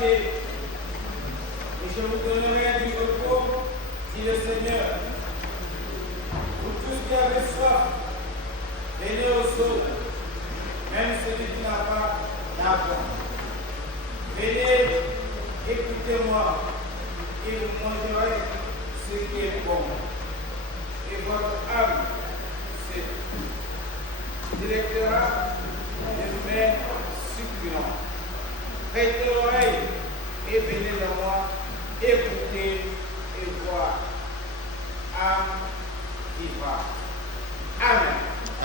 marcher. Et je vous donnerai du repos, dit le Seigneur. Vous tous qui avez soif, venez aux eaux, même celui qui n'a pas d'argent. Venez, écoutez-moi, et vous mangerez ce qui est bon. Et votre âme se délectera de mets succulents. Prêtez l'oreille et venez de moi, écoutez et voir. Âme vivra. Amen.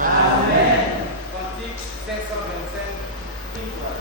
Amen. Cantique 525, Histoire.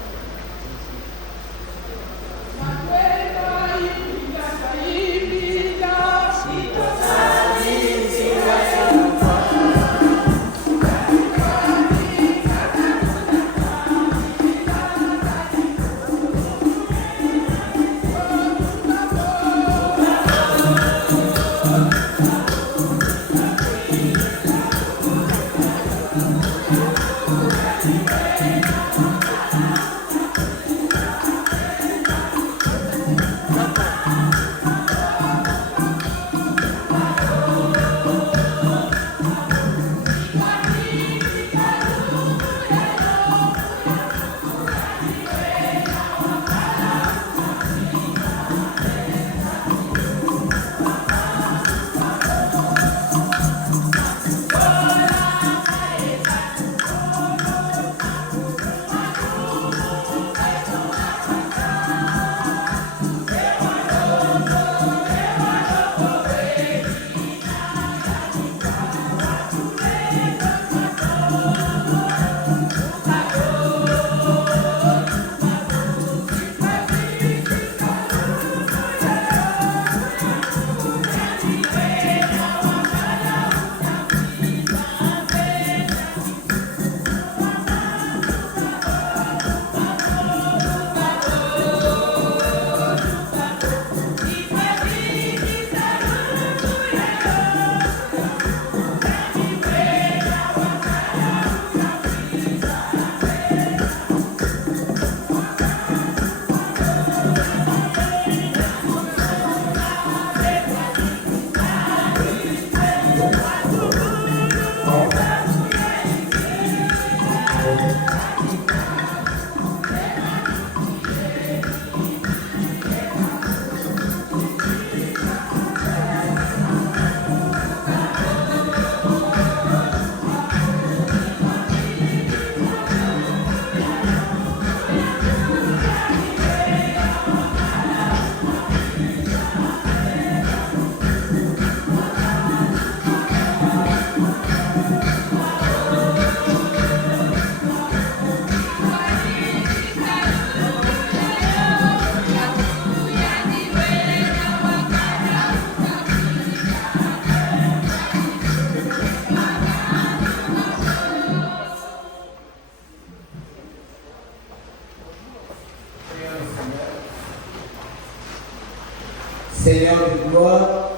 Seigneur de gloire,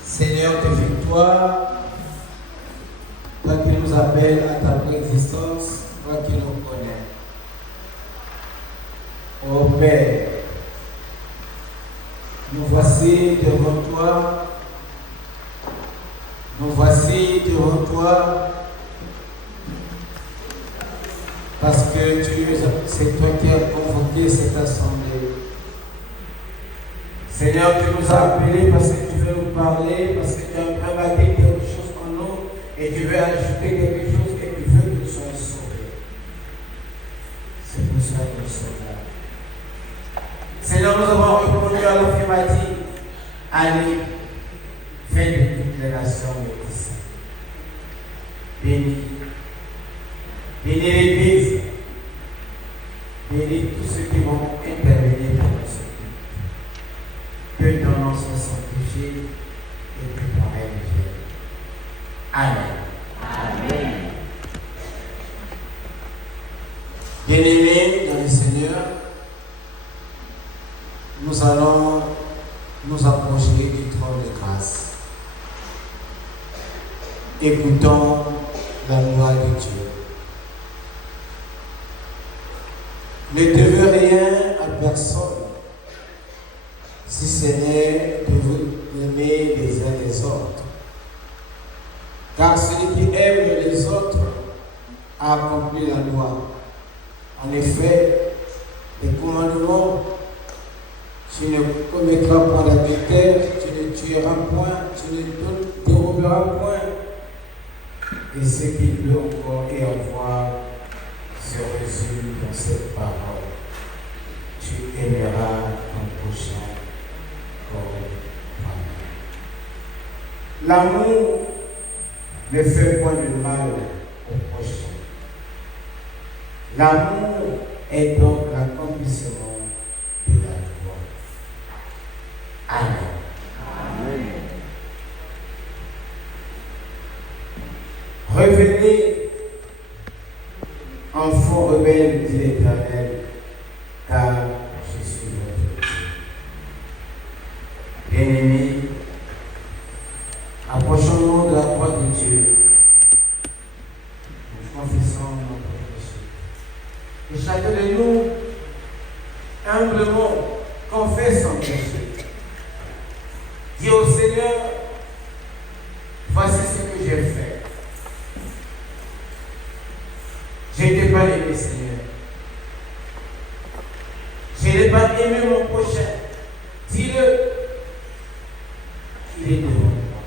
Seigneur de victoire, toi qui nous appelles à ta préexistence, toi qui nous connais. Ô Père, nous voici devant toi, parce que c'est toi qui as convoqué cette assemblée. Seigneur, tu nous as appelés parce que tu veux nous parler, parce que tu as remarqué quelque chose en nous et tu veux ajouter quelque chose et tu veux que nous soyons sauvés. C'est pour cela que nous sommes là. Seigneur, nous avons répondu à l'affirmative. Allez, faites de toutes les nations les disciples. Bénis. Bénis l'Église. Bénis tous ceux qui vont intervenir pour nous. Que ton nom soit sanctifié et que ton règne vienne. Amen. Amen. Bien-aimés dans le Seigneur, nous allons nous approcher du trône de grâce. Écoutons la loi de Dieu. Ne te veux rien à personne, si ce n'est de vous aimer les uns les autres. Car celui qui aime les autres a accompli la loi. En effet, les commandements, tu ne commettras pas d'adultère, tu ne tueras point, tu ne déroberas point. Et ce qu'il peut encore et avoir se résume dans cette parole. Tu aimeras ton prochain comme toi-même. L'amour ne fait point de mal au prochain. L'amour est donc l'accomplissement de la loi. Amen. Amen. Revenez, enfants rebelles, dit l'Éternel, car je suis votre Dieu. Bien-aimés, approchons-nous de la croix de Dieu. Nous confessons notre péché. Et chacun de nous, humblement, confesse son péché. Dis au Seigneur, voici ce que j'ai fait. Je n'ai pas aimé, Seigneur. Je n'ai pas aimé mon prochain. Dis-le. Il est devant moi.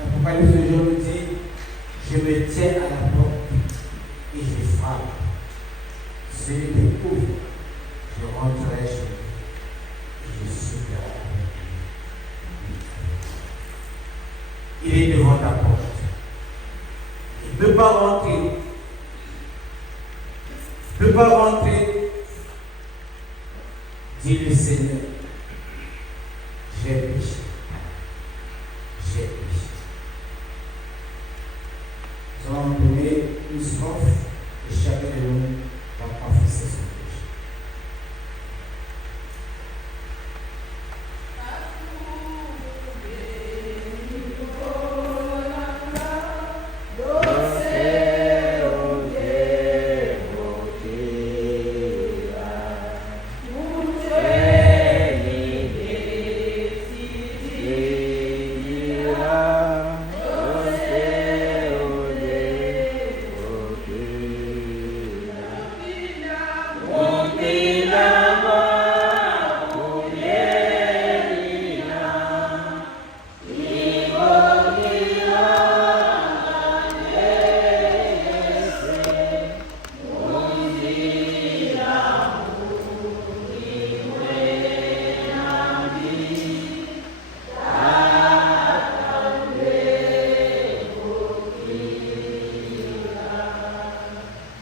L'Apocalypse de Jean nous dit, je me tiens à la porte et je frappe. Celui qui ouvre, je rentrerai chez lui et je souperai avec lui. Il est devant ta porte. Il ne peut pas rentrer. Il ne peut pas rentrer. Dis le Seigneur, j'ai péché. J'ai péché. Nous allons donner une strophe et chacun de nous va confesser son péché.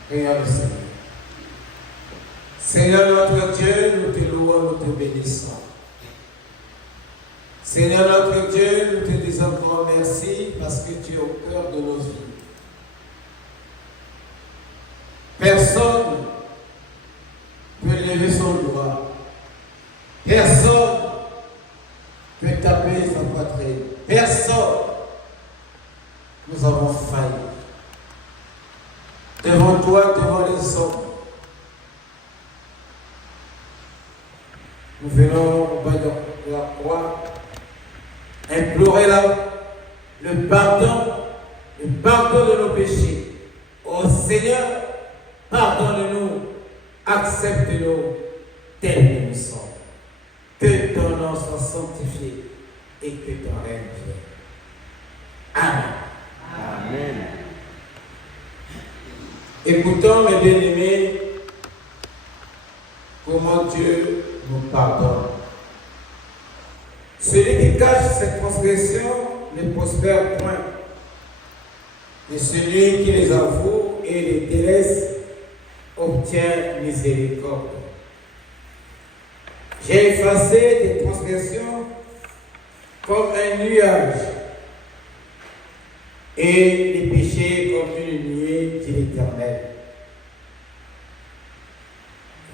Prions le Seigneur. Seigneur notre Dieu, nous te louons, nous te bénissons. Seigneur notre Dieu, nous te disons encore merci parce que tu es au cœur de nos vies. Personne ne peut lever son doigt. Personne ne peut taper sa poitrine. Personne. Nous avons failli. Devant toi, devant les hommes. Nous venons au bas de la croix implorer le pardon de nos péchés. Oh Seigneur, pardonne-nous, accepte-nous tels que nous sommes. Que ton nom soit sanctifié et que ton règne vienne. Amen. Amen. Écoutons, mes bien-aimés, comment Dieu nous pardonne. Celui qui cache ses transgressions ne prospère point, et celui qui les avoue et les délaisse obtient miséricorde. J'ai effacé tes transgressions comme un nuage, et les péchés comme une nuée, dit l'Éternel.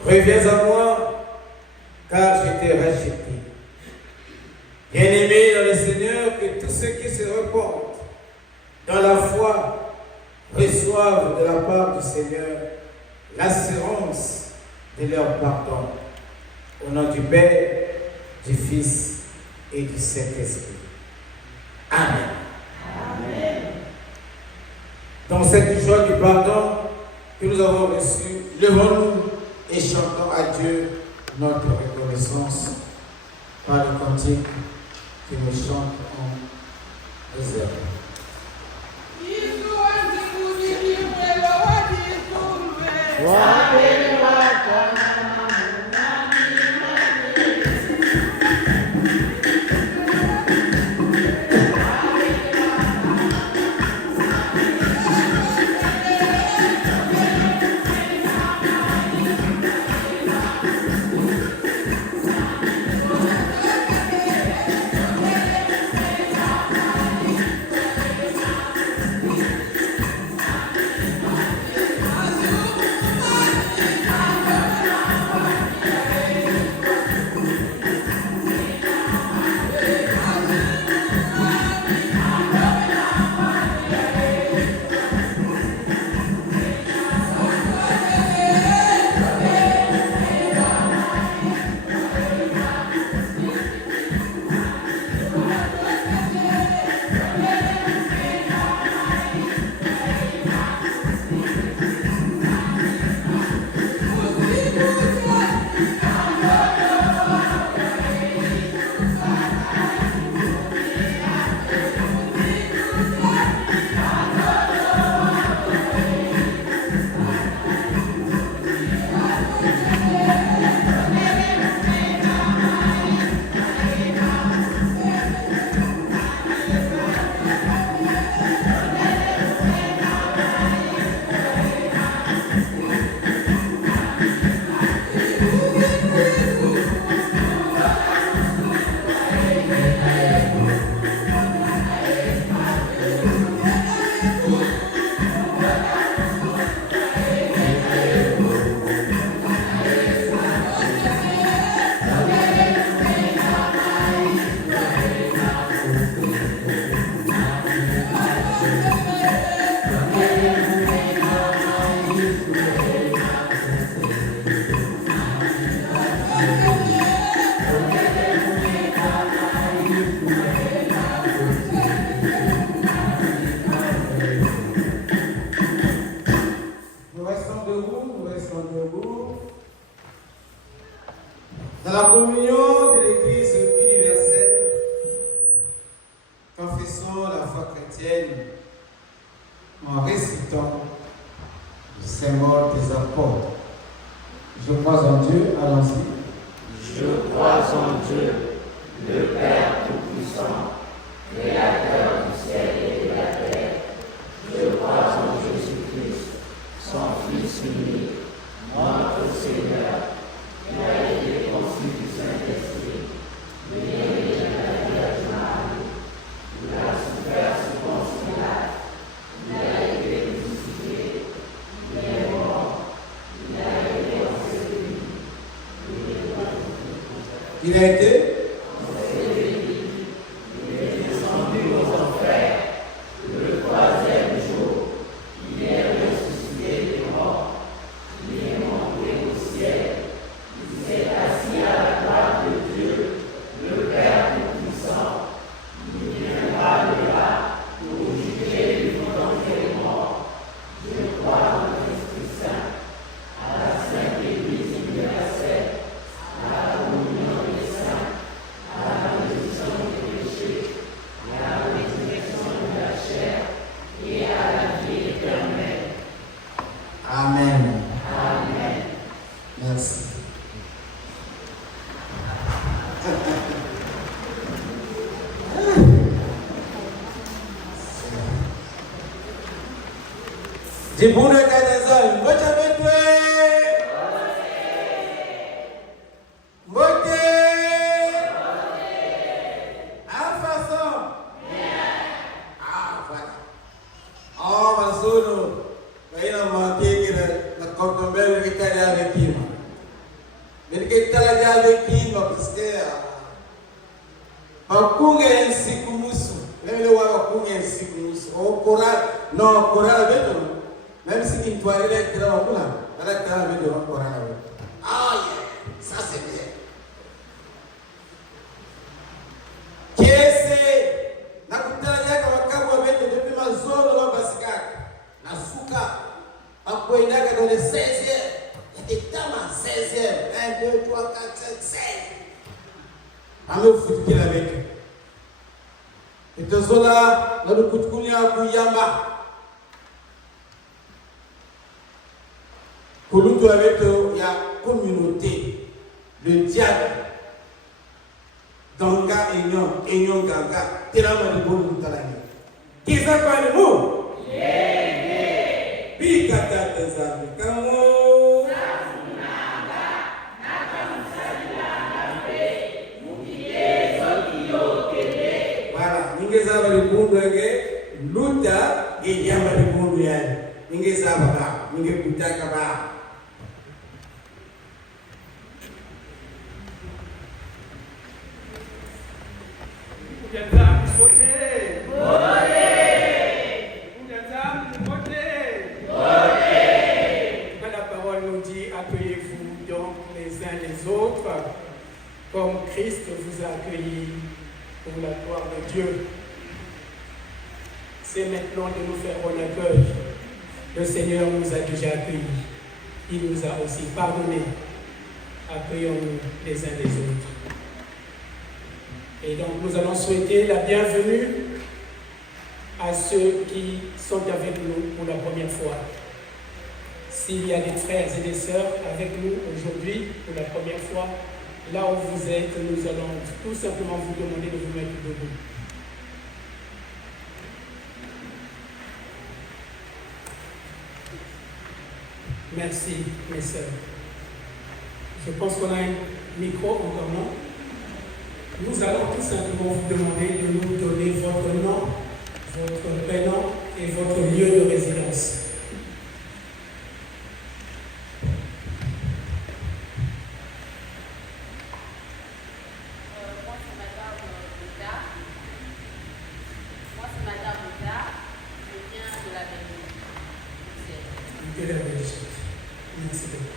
Reviens à moi, car je t'ai racheté. Bien-aimés dans le Seigneur, que tous ceux qui se repentent dans la foi reçoivent de la part du Seigneur l'assurance de leur pardon. Au nom du Père, du Fils et du Saint-Esprit. Amen. Amen. Dans cette joie du pardon que nous avons reçu, levons-nous et chantons à Dieu notre reconnaissance par le cantique que nous chantons en réserve. Dans la communion de l'Église universelle, confessons la foi chrétienne en récitant le symbole des apôtres. Je crois en Dieu, allons-y. Je crois en Dieu, le Père Tout-Puissant, Créateur du ciel et de la terre. Je crois en Jésus-Christ, son Fils unique, notre Seigneur, qui a été conçu du Saint-Esprit, né de la Vierge Marie, il a souffert sous Ponce Pilate, il a été crucifié, il est mort, il a été enseveli, il a été descendu aux enfers, le troisième jour, il est ressuscité des morts, il est monté au ciel, il s'est assis à la droite de Dieu, le Père Tout-Puissant, il viendra de là pour juger les vivants et les morts. Je crois en l'Esprit Saint, à la Sainte Église universelle, à la communion des saints, à la rémission des péchés, à la résurrection de la chair et à la vie éternelle. Amen. Amen. Merci. Dis bon de Kadazal, moi j'avais tué. Moté. À façon. Ah, voilà. Oh, ma sono. Il a manqué que la contombelle est allée avec lui. Mais il est allé avec lui parce que. Bakunga en sikumusu. Leo wa bakunga en sikumusu. O coral, non, coral beto. Même si une toile est là, on a la table de l'encore. Ah, ça c'est bien. Kese, nakutana kama kabwa beto depuis ma zone là basikaka. Na suka, akwendaka dans le 16e. Il était dans ma 16e. 1, 2, 3, 4, 5, 6. Ame ufutikile beto. Etozola, na lukutukulia kuyamba. Kulutu avec la communauté, le diable, Danga Enyon Ganga, Telama de Bono Talani. Qui ça quoi le mot? Bigata Tezami, Kamo. Voilà, Ningezaba de Bono, Luta, et Yama de Bono Yann. Ningezaba, Ningekutaka. La parole nous dit, accueillez-vous donc les uns les autres, comme Christ vous a accueillis pour la gloire de Dieu. C'est maintenant de nous faire un accueil. Le Seigneur nous a déjà accueillis. Il nous a aussi pardonné. Accueillons-nous les uns les autres. Et donc nous allons souhaiter la bienvenue à ceux qui sont avec nous pour la première fois. S'il y a des frères et des sœurs avec nous aujourd'hui pour la première fois, là où vous êtes, nous allons tout simplement vous demander de vous mettre debout. Merci, mes sœurs. Je pense qu'on a un micro encore, non? Nous allons tout simplement vous demander de nous donner votre nom, votre prénom et votre lieu de résidence. Moi, c'est Madame Bouda. Je viens de la Belgique. De la Belgique. Merci beaucoup.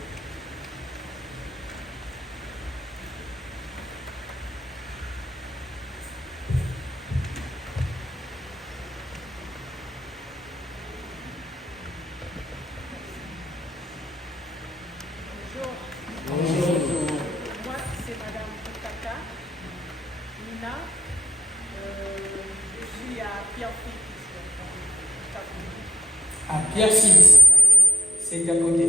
Moi, c'est Madame Boutaka, Nina. Je suis à Pierrefitte. À Pierrefitte, c'est à côté.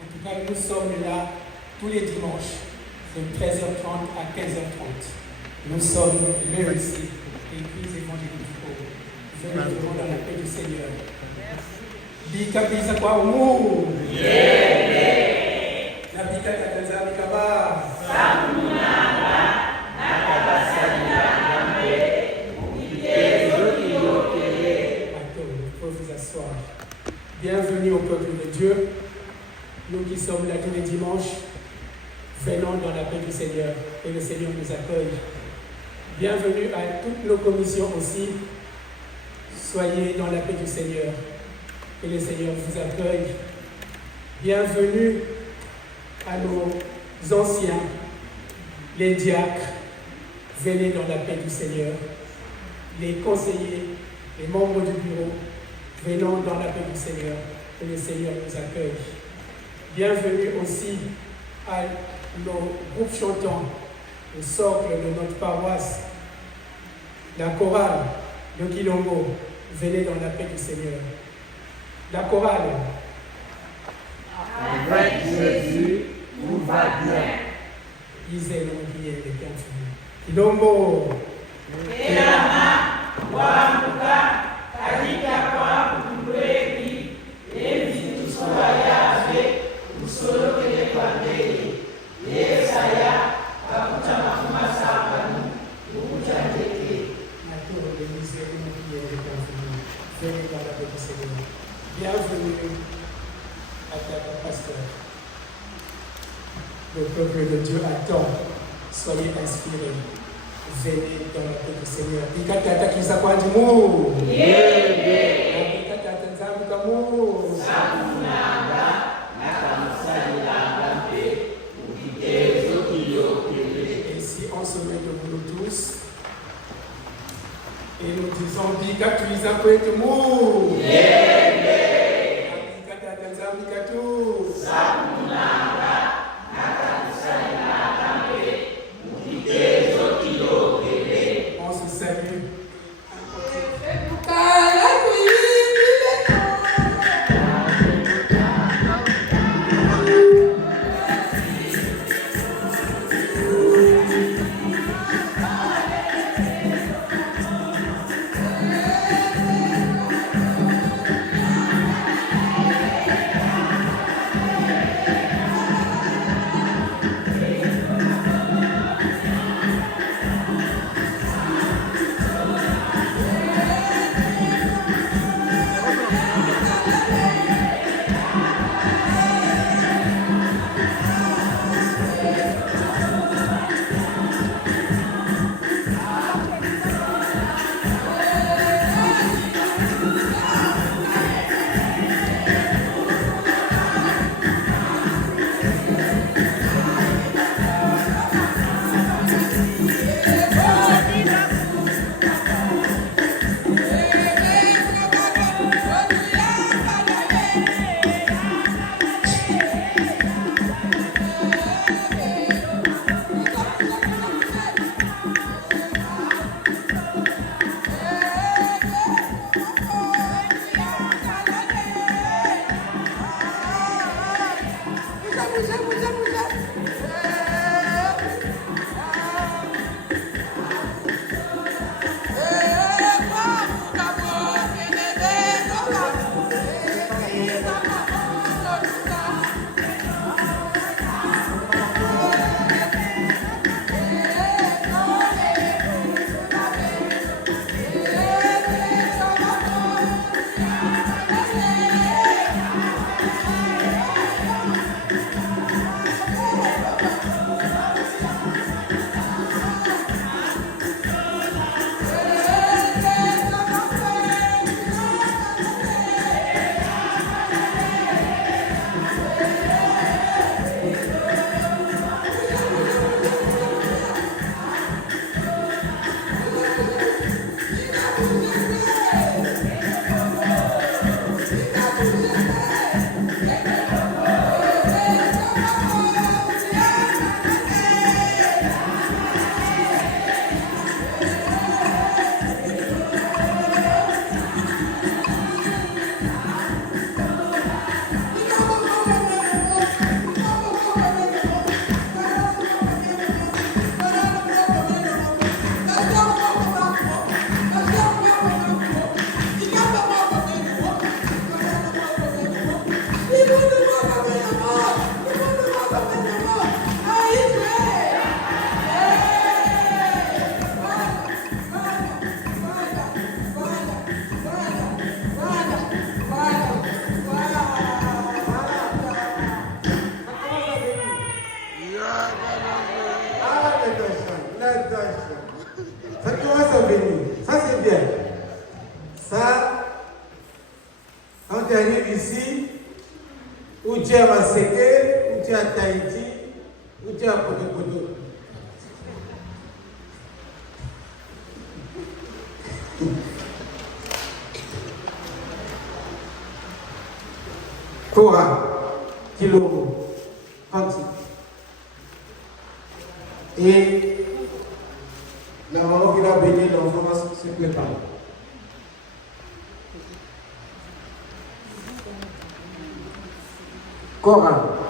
En tout cas, nous sommes là tous les dimanches, de 13h30 à 15h30. Nous sommes là ici, Église évangélique. Venez vraiment dans la paix du Seigneur. Bika bisa kwa umu. Na bika katanza bikaba. Vous asseoir. Bienvenue au peuple de Dieu. Nous qui sommes là tous les dimanches, venons dans la paix du Seigneur et le Seigneur nous accueille. Bienvenue à toutes nos commissions aussi. Soyez dans la paix du Seigneur et le Seigneur vous accueille. Bienvenue à nos anciens, les diacres. Venez dans la paix du Seigneur. Les conseillers, les membres du bureau, venons dans la paix du Seigneur et le Seigneur nous accueille. Bienvenue aussi à nos groupes chantants, le socle de notre paroisse, la chorale de Quilombo. Venez dans la paix du Seigneur. La chorale. Avec Jésus, tout va bien. Lisez le prière des bienvenus. Quilombo. Venez dans la paix du Seigneur. Bienvenue à ta pasteur. Le peuple de Dieu attend. Soyez inspirés. Venez dans la paix du Seigneur. Ikatata kiza kwa ndimu. Et si on se met debout nous tous et nous disons Bikatuiza kwetu Mungu. On se salue. Ça commence à venir. Ça, c'est bien. Ça, quand tu arrives ici, ou tu es à Masséké, ou tu es à Tahiti, ou tu es à Potopoto. Cora, Kilo, Fanti. Et la maman qui va bénir l'enfant va se préparer. Cora.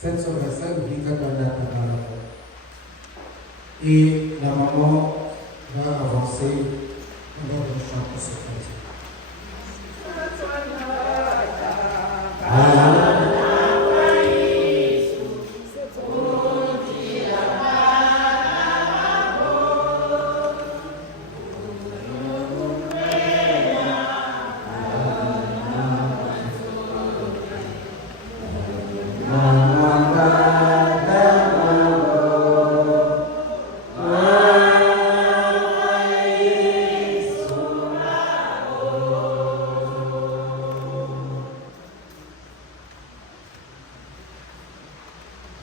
Cette soeur-là, oublie qu'elle va la et la maman va avancer pendant le chant pour se faire.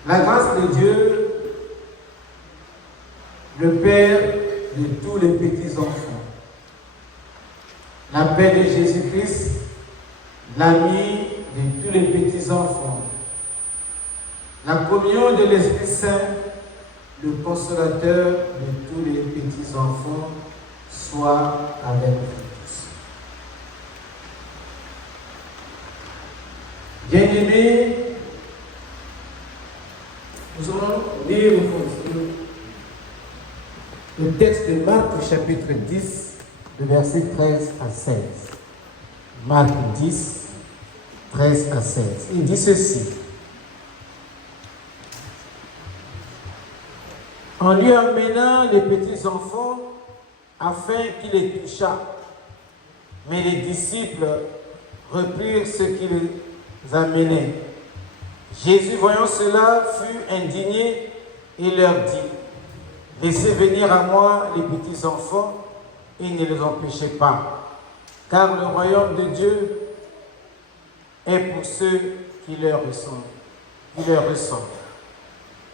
La grâce de Dieu, le Père de tous les petits-enfants, la paix de Jésus-Christ, l'ami de tous les petits-enfants, la communion de l'Esprit Saint, le consolateur de tous les petits-enfants, soit avec vous tous. Bien-aimés, nous allons lire le texte de Marc chapitre 10, de versets 13 à 16. Marc 10, 13 à 16. Il dit ceci. En lui amenant les petits enfants afin qu'il les touchât. Mais les disciples reprirent ce qui les amenait. Jésus, voyant cela, fut indigné et leur dit, laissez venir à moi les petits enfants et ne les empêchez pas, car le royaume de Dieu est pour ceux qui leur ressemblent.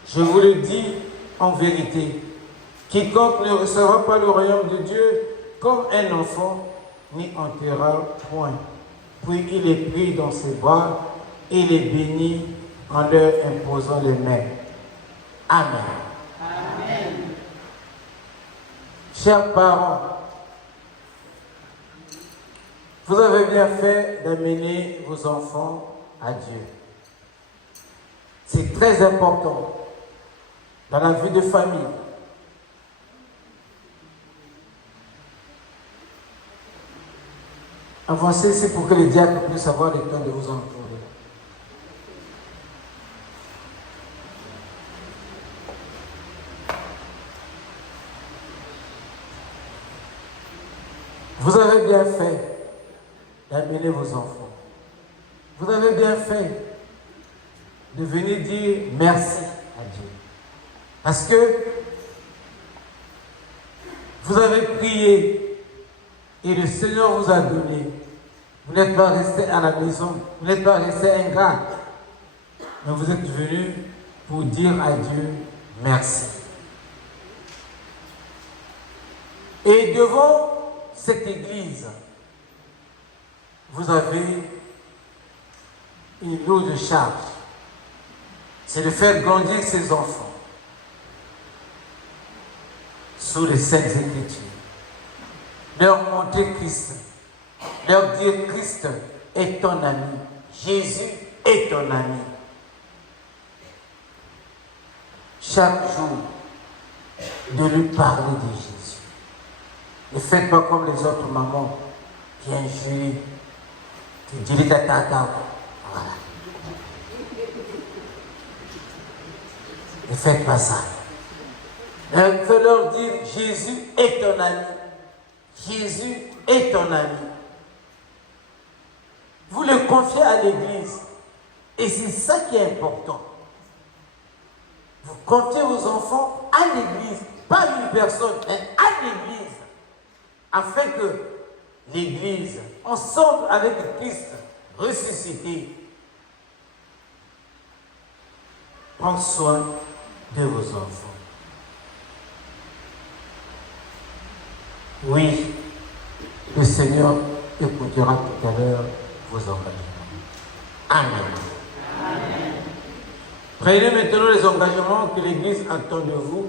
Je vous le dis en vérité, quiconque ne recevra pas le royaume de Dieu comme un enfant n'y entrera point. Puis il est pris dans ses bras et les bénit en leur imposant les mains. Amen. Amen. Chers parents, vous avez bien fait d'amener vos enfants à Dieu. C'est très important dans la vie de famille. Avancez, c'est pour que les diacres puissent avoir le temps de vous entourer. Vous avez bien fait d'amener vos enfants. Vous avez bien fait de venir dire merci à Dieu. Parce que vous avez prié et le Seigneur vous a donné. Vous n'êtes pas resté à la maison, vous n'êtes pas resté ingrat. Mais vous êtes venu pour dire à Dieu merci. Et devant cette église, vous avez une lourde charge. C'est de faire grandir ses enfants sous les saintes écritures. Leur montrer Christ. Leur dire Christ est ton ami. Jésus est ton ami. Chaque jour, de lui parler de Jésus. Ne faites pas comme les autres mamans qui injurient, qui disent tata. Voilà. Ne faites pas ça. Il faut leur dire Jésus est ton ami. Jésus est ton ami. Vous le confiez à l'église. Et c'est ça qui est important. Vous confiez vos enfants à l'église, pas à une personne, mais à l'église. Afin que l'église, ensemble avec Christ ressuscité, prenne soin de vos enfants. Oui, le Seigneur écoutera tout à l'heure vos engagements. Amen. Amen. Prenez maintenant les engagements que l'Église attend de vous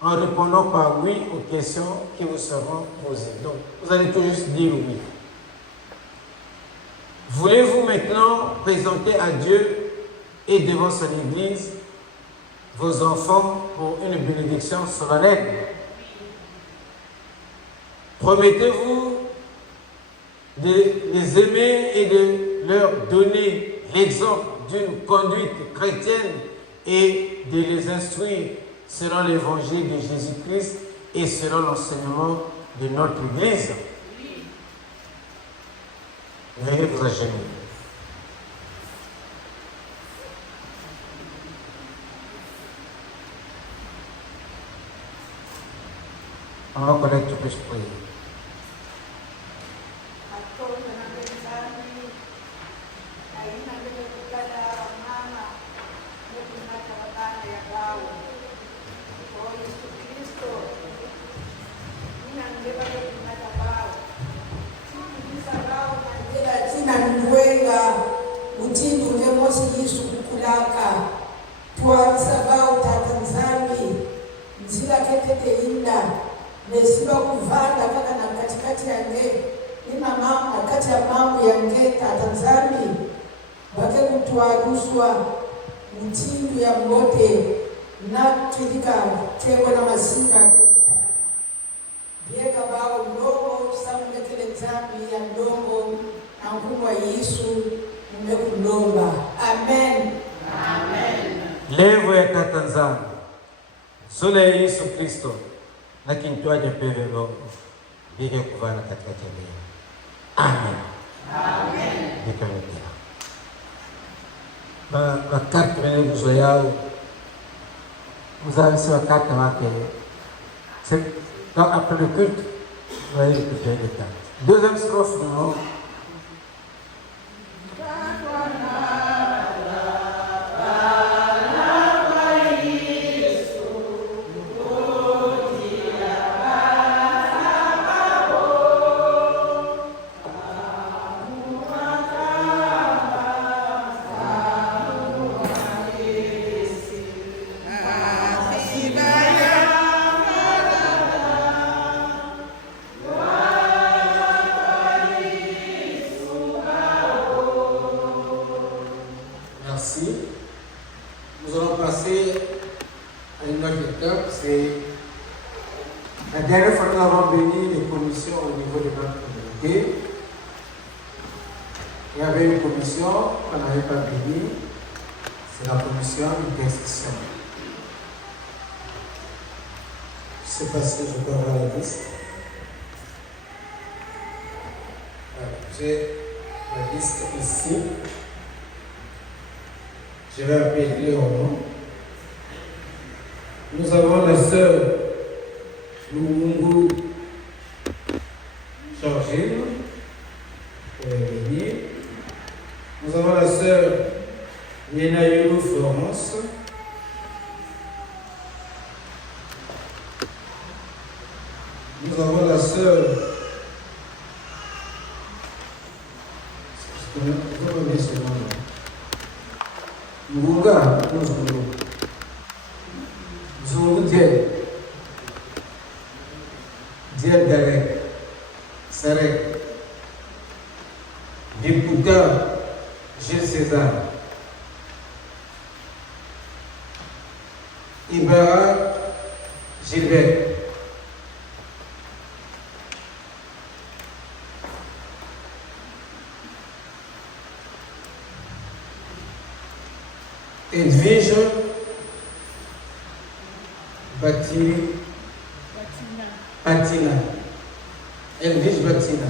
en répondant par oui aux questions qui vous seront posées. Donc, vous allez tout juste dire oui. Voulez-vous maintenant présenter à Dieu et devant son Église, vos enfants, pour une bénédiction solennelle. Promettez-vous de les aimer et de leur donner l'exemple d'une conduite chrétienne et de les instruire selon l'évangile de Jésus-Christ et selon l'enseignement de notre Église. Veuillez vous agenouiller. On va connaître tout péché prier. Nesiba kuvanda kaka na katikati yange nina mama kati ya mambo yange tatanzami bake kutwaduswa mtindu ya mbote na tulika tewe na masinga bieka bao mdogo samulekele nzambi ya mdogo na mkumu wa Yesu mmekulomba. Amen. Amen. Levo ya katanzami sura ya Yesu Kristo na kinitwaje peve roho bige kuvana katika jamii. Amen. Amen. Nikamwambia ba carte venez vous yao vous avez sur la carte marquée c'est donc après le culte vous allez écouter les cartes. Deuxième strophe non. Nous allons passer à une autre étape, c'est la dernière fois que nous avons béni les commissions au niveau de notre communauté. Il y avait une commission qu'on n'avait pas bénie, c'est la commission d'intercession. Je ne sais pas si je peux avoir la liste. Voilà, j'ai la liste ici. Je vais appeler au nom. Nous avons la sœur Lumungu Georgine, pour venir. Nous avons la sœur Yenayulu Florence. Nous avons la sœur Munga Zulu Diel Garek Sarek députat Gilles César Ibarra Gilbert Edwige Batina. Edwige Batina.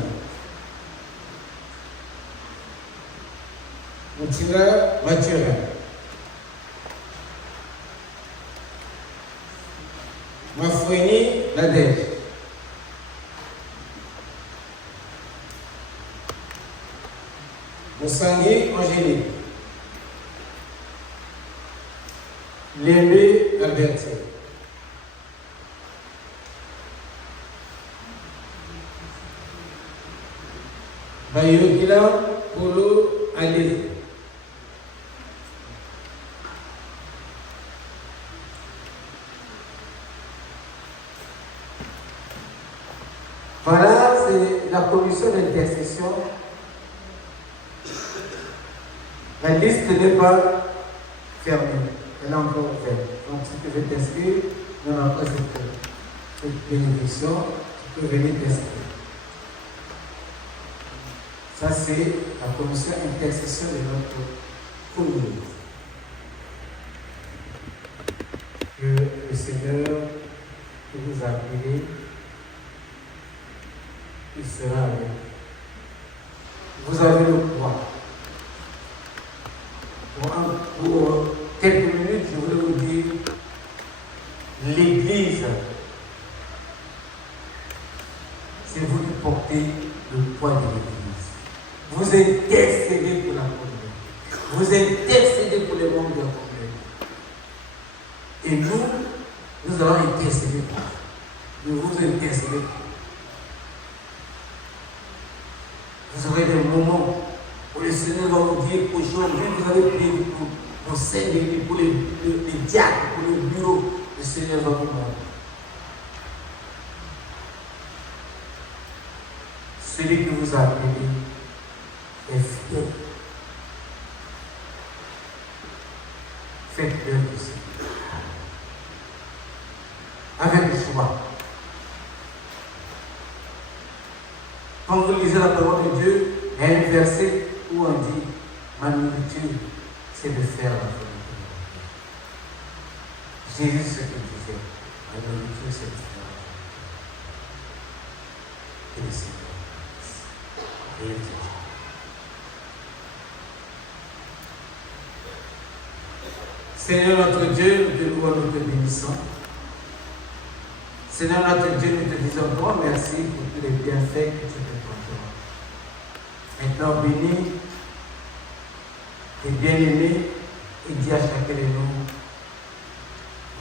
Moutina Mathurin. Mafouini Nadège. Moussangui Angélique. Lémé Albertine. Bayokila Polo Ali. Voilà, c'est la commission d'intercession. La liste n'est pas fermée. Elle est encore ouverte. Donc, si tu veux t'inscrire, on n'a pas cette bénédiction, tu peux venir t'inscrire. Ça, c'est la commission intercession de notre communauté. Que le Seigneur qui vous a appelé, il sera avec vous. Vous avez le pouvoir. Pour quelques minutes, je voulais vous dire, l'Église, c'est vous qui portez le poids de l'Église. Vous intercédez pour la communauté. Vous intercédez pour les membres de la communauté. Et nous allons intercéder pour vous. Nous vous intercédez pour vous. Vous aurez des moments où le Seigneur va vous dire qu'aujourd'hui, vous avez prié pour vos Seigneurs, pour les diacres, pour le bureau. Le Seigneur va vous demander. Celui qui vous a appelé est fidèle. Faites bien de ça. Avec le choix. Quand vous lisez la parole de Dieu, il y a un verset où on dit ma nourriture, c'est de faire la volonté de Dieu. Jésus, ce qu'il disait, ma nourriture, c'est de faire la volonté de Dieu. Et le Seigneur. Et Dieu. Seigneur notre Dieu, nous te louons, nous te bénissons. Seigneur notre Dieu, nous te disons grand merci pour tous les bienfaits que tu te procures. Maintenant, bénis tes bien-aimés et dis à chacun de nous,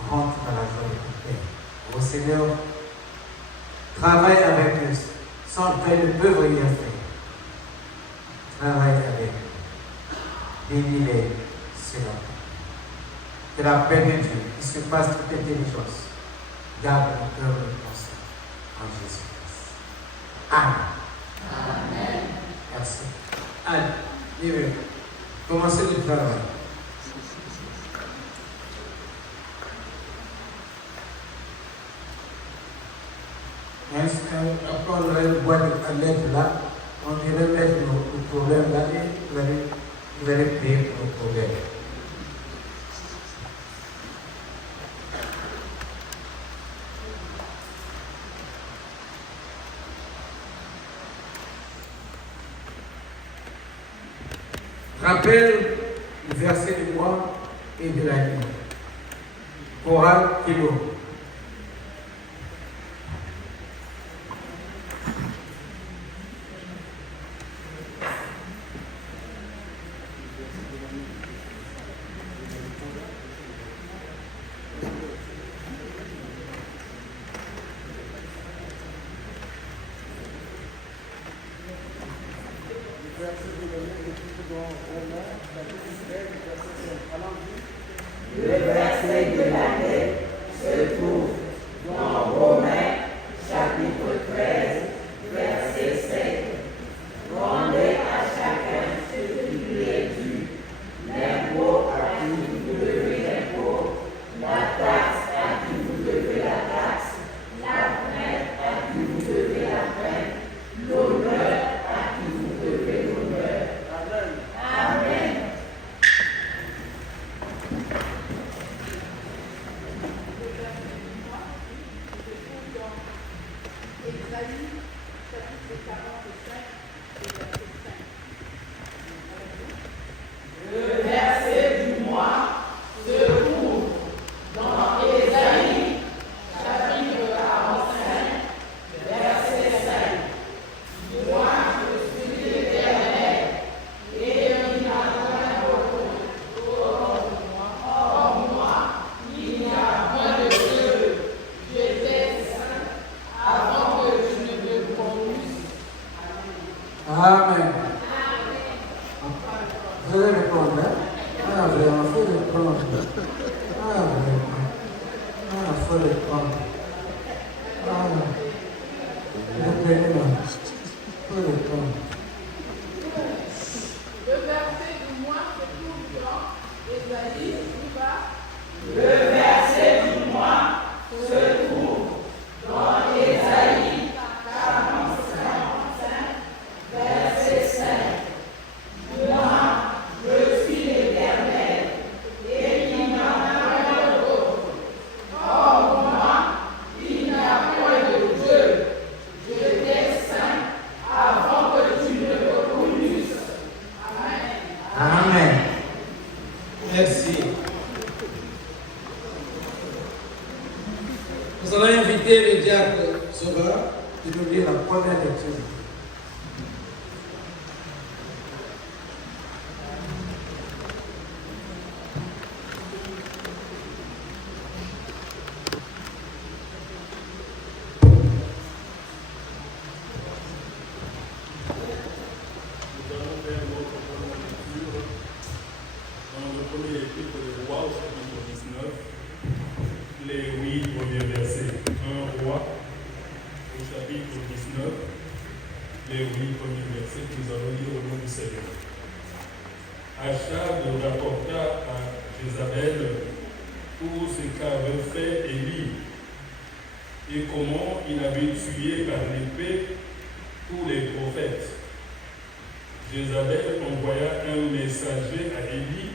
rentre dans la joie de ton Père. Oh Seigneur, travaille avec eux. Sans toi, ils ne peuvent rien faire. Travaille avec eux. Bénis-les, Seigneur. Que la paix de Dieu, qui se passe toute intelligence, garde mon cœur de pensée en Jésus-Christ. Amen. Amen. Merci. Allez, commencez le travail. Après, on aurait une boîte à lettres là, on irait mettre nos problèmes là et vous allez payer pour nos problèmes. Rappelle le verset du mois et de l'année. Chorale Kilo. Le verset de l'année se trouve dans Romains chapitre 13, verset 7. Rendez à chacun ce qui lui est dû, l'impôt à qui vous devez l'impôt, la taxe à qui vous devez la taxe, la crainte à qui vous devez la crainte, l'honneur à qui vous devez l'honneur. Amen. Le verset du mois se trouve dans Ésaïe, chapitre 45, verset 5. Moi, je suis l'Éternel, et il n'y a point d'autre. Hors moi, il n'y a point de Dieu. J'étais saint avant que je ne me conduise. Amen. Vous allez répondre, hein? Ah, vraiment, il faut répondre. Ah, vraiment. Ah, il faut répondre. Ah, répondez-moi. Il faut répondre. Le verset du mois se trouve dans Ésaïe, le diacre Sauveur de nous lire la première lecture. Achab rapporta à Jézabel tout ce qu'avait fait Élie et comment il avait tué par l'épée tous les prophètes. Jézabel envoya un messager à Élie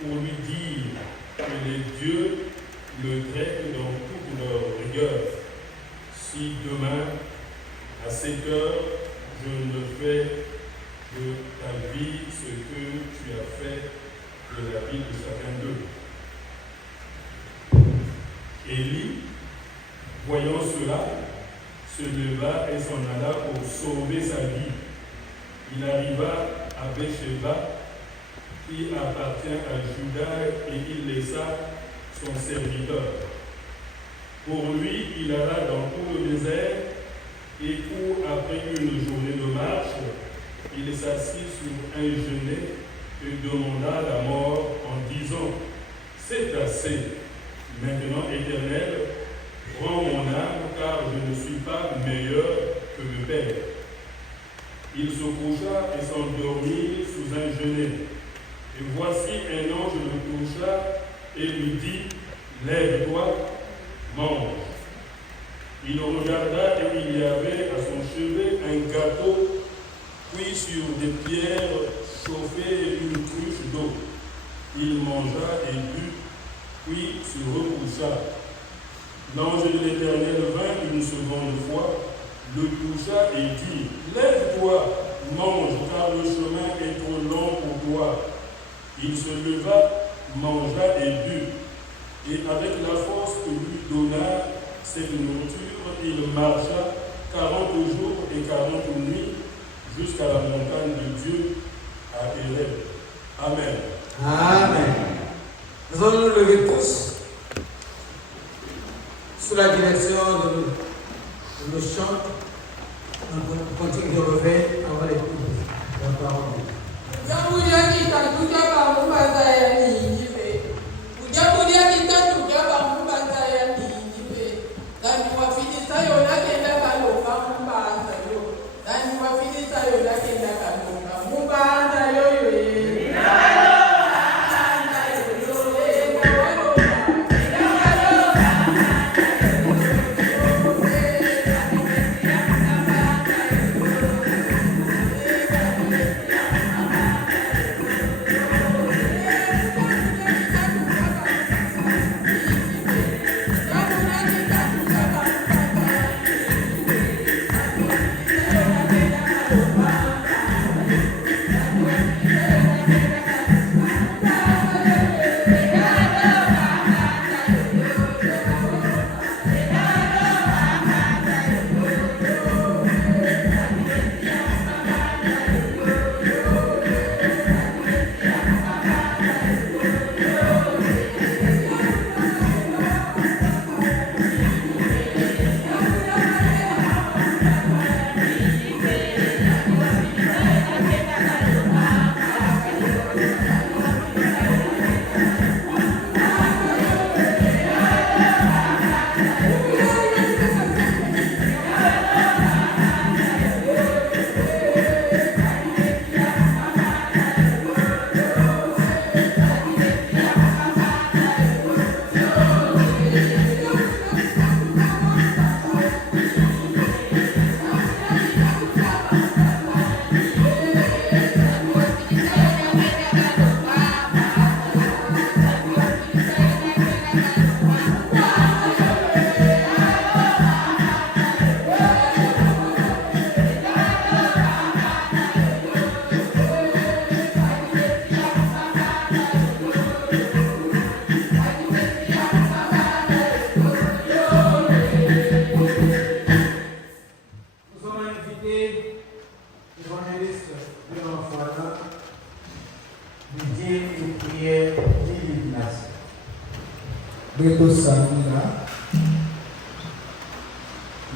pour lui dire que les dieux le traitent dans toute leur rigueur. Si demain, à 7 heures, je ne fais de ta vie ce que tu as fait de la vie de chacun d'eux. Élie, voyant cela, se leva et s'en alla pour sauver sa vie. Il arriva à Bécheba, qui appartient à Juda, et il laissa son serviteur. Pour lui, il alla dans tout le désert, et où, après une journée de marche, il s'assit sur un genêt et demanda la mort en disant « C'est assez. Maintenant, Éternel, rends mon âme, car je ne suis pas meilleur que le Père. » Il se coucha et s'endormit sous un genêt. Et voici un ange le toucha et lui dit « Lève-toi, mange. » Il regarda et il y avait à son chevet un gâteau cuit sur des pierres chauffées et une cruche d'eau. Il mangea et but, puis se recoucha. L'ange de l'Éternel vint une seconde fois, le toucha et dit « Lève-toi, mange, car le chemin est trop long pour toi. » Il se leva, mangea et but. Et avec la force que lui donna cette nourriture, il marcha 40 jours et 40 nuits jusqu'à la montagne de Dieu à Horeb. Amen. Amen. Nous allons nous lever tous sous la direction de nos chants. On continue de relever avant les coups de la parole. Yeah.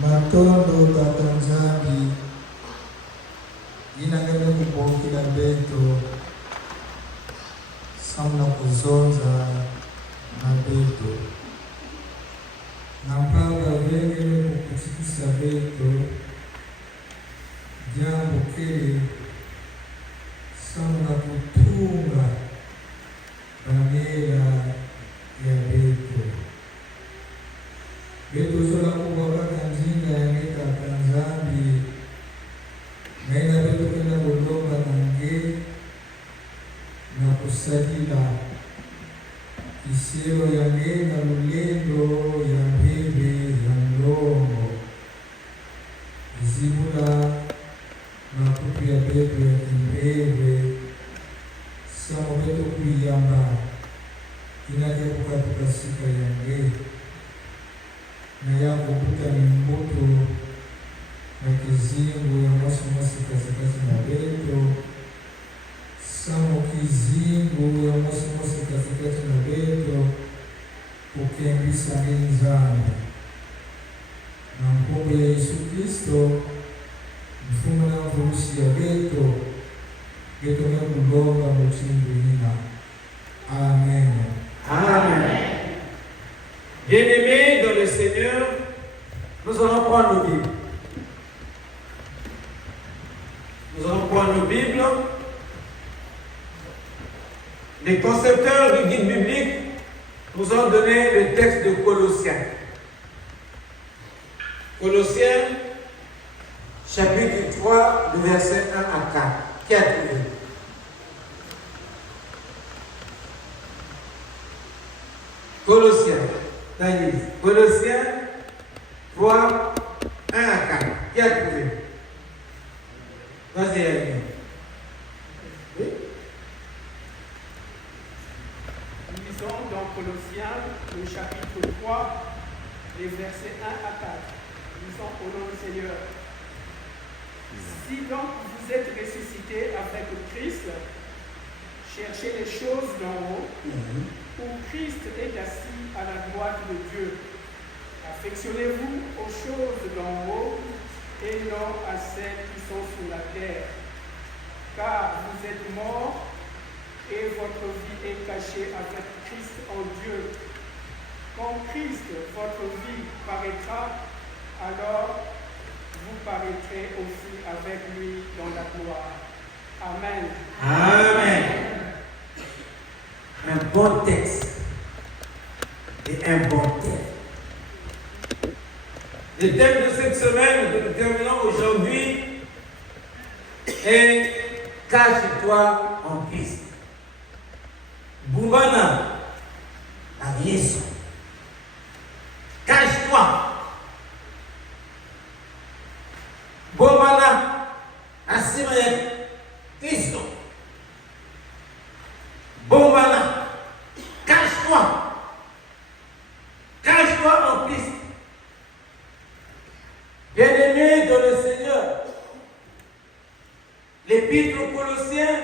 Matondo tatanzambi inangene kubokila beto samna kuzonza na beto nampanga vengele kukutikisa beto jambo kile samna kutunga panela ya beto beto zola kubwa kaka njinga yangeka kanzambi naina beto kena bodonga nange na kusalila isiro yange na lulendo ya mbebe ya mlongo zibula na kutu ya beto ya kimbebe samo beto kuyamba inaja kukatuka sika yange na yako kuta ni mbuto na kizingu ya mosi kasikasi na beto samo kizingu ya mosi kasikasi na beto kukembisa ngenzani na mkombo ya Yesu Kristo mfumo na mfurusi ya beto na kulonga mchingu ina. Amen. Amen. Bien-aimés dans le Seigneur, nous allons prendre nos Bibles. Nous allons prendre nos Bibles. Les concepteurs du guide biblique nous ont donné le texte de Colossiens. Colossiens, chapitre 3, du verset 1 à 4. Qui a trouvé? Colossiens. Colossiens 3, 1 à 4. Qui a trouvé? Vas-y, Yannick. Oui? Nous lisons dans Colossiens, le chapitre 3, les versets 1 à 4. Nous lisons au nom du Seigneur. Si donc vous êtes ressuscités avec Christ, cherchez les choses d'en haut, où Christ est assis à la droite de Dieu. Affectionnez-vous aux choses d'en haut et non à celles qui sont sur la terre. Car vous êtes morts et votre vie est cachée avec Christ en Dieu. Quand Christ, votre vie, paraîtra, alors vous paraîtrez aussi avec lui dans la gloire. Amen. Amen. Un bon texte et un bon thème. Le thème de cette semaine que nous terminons aujourd'hui est Cache-toi en Christ. Boumana à Yesu. Cache-toi. Boumana à Simeon Christo. Boumana. Cache-toi. Cache-toi en Christ. Bien-aimés dans le Seigneur, l'épître aux Colossiens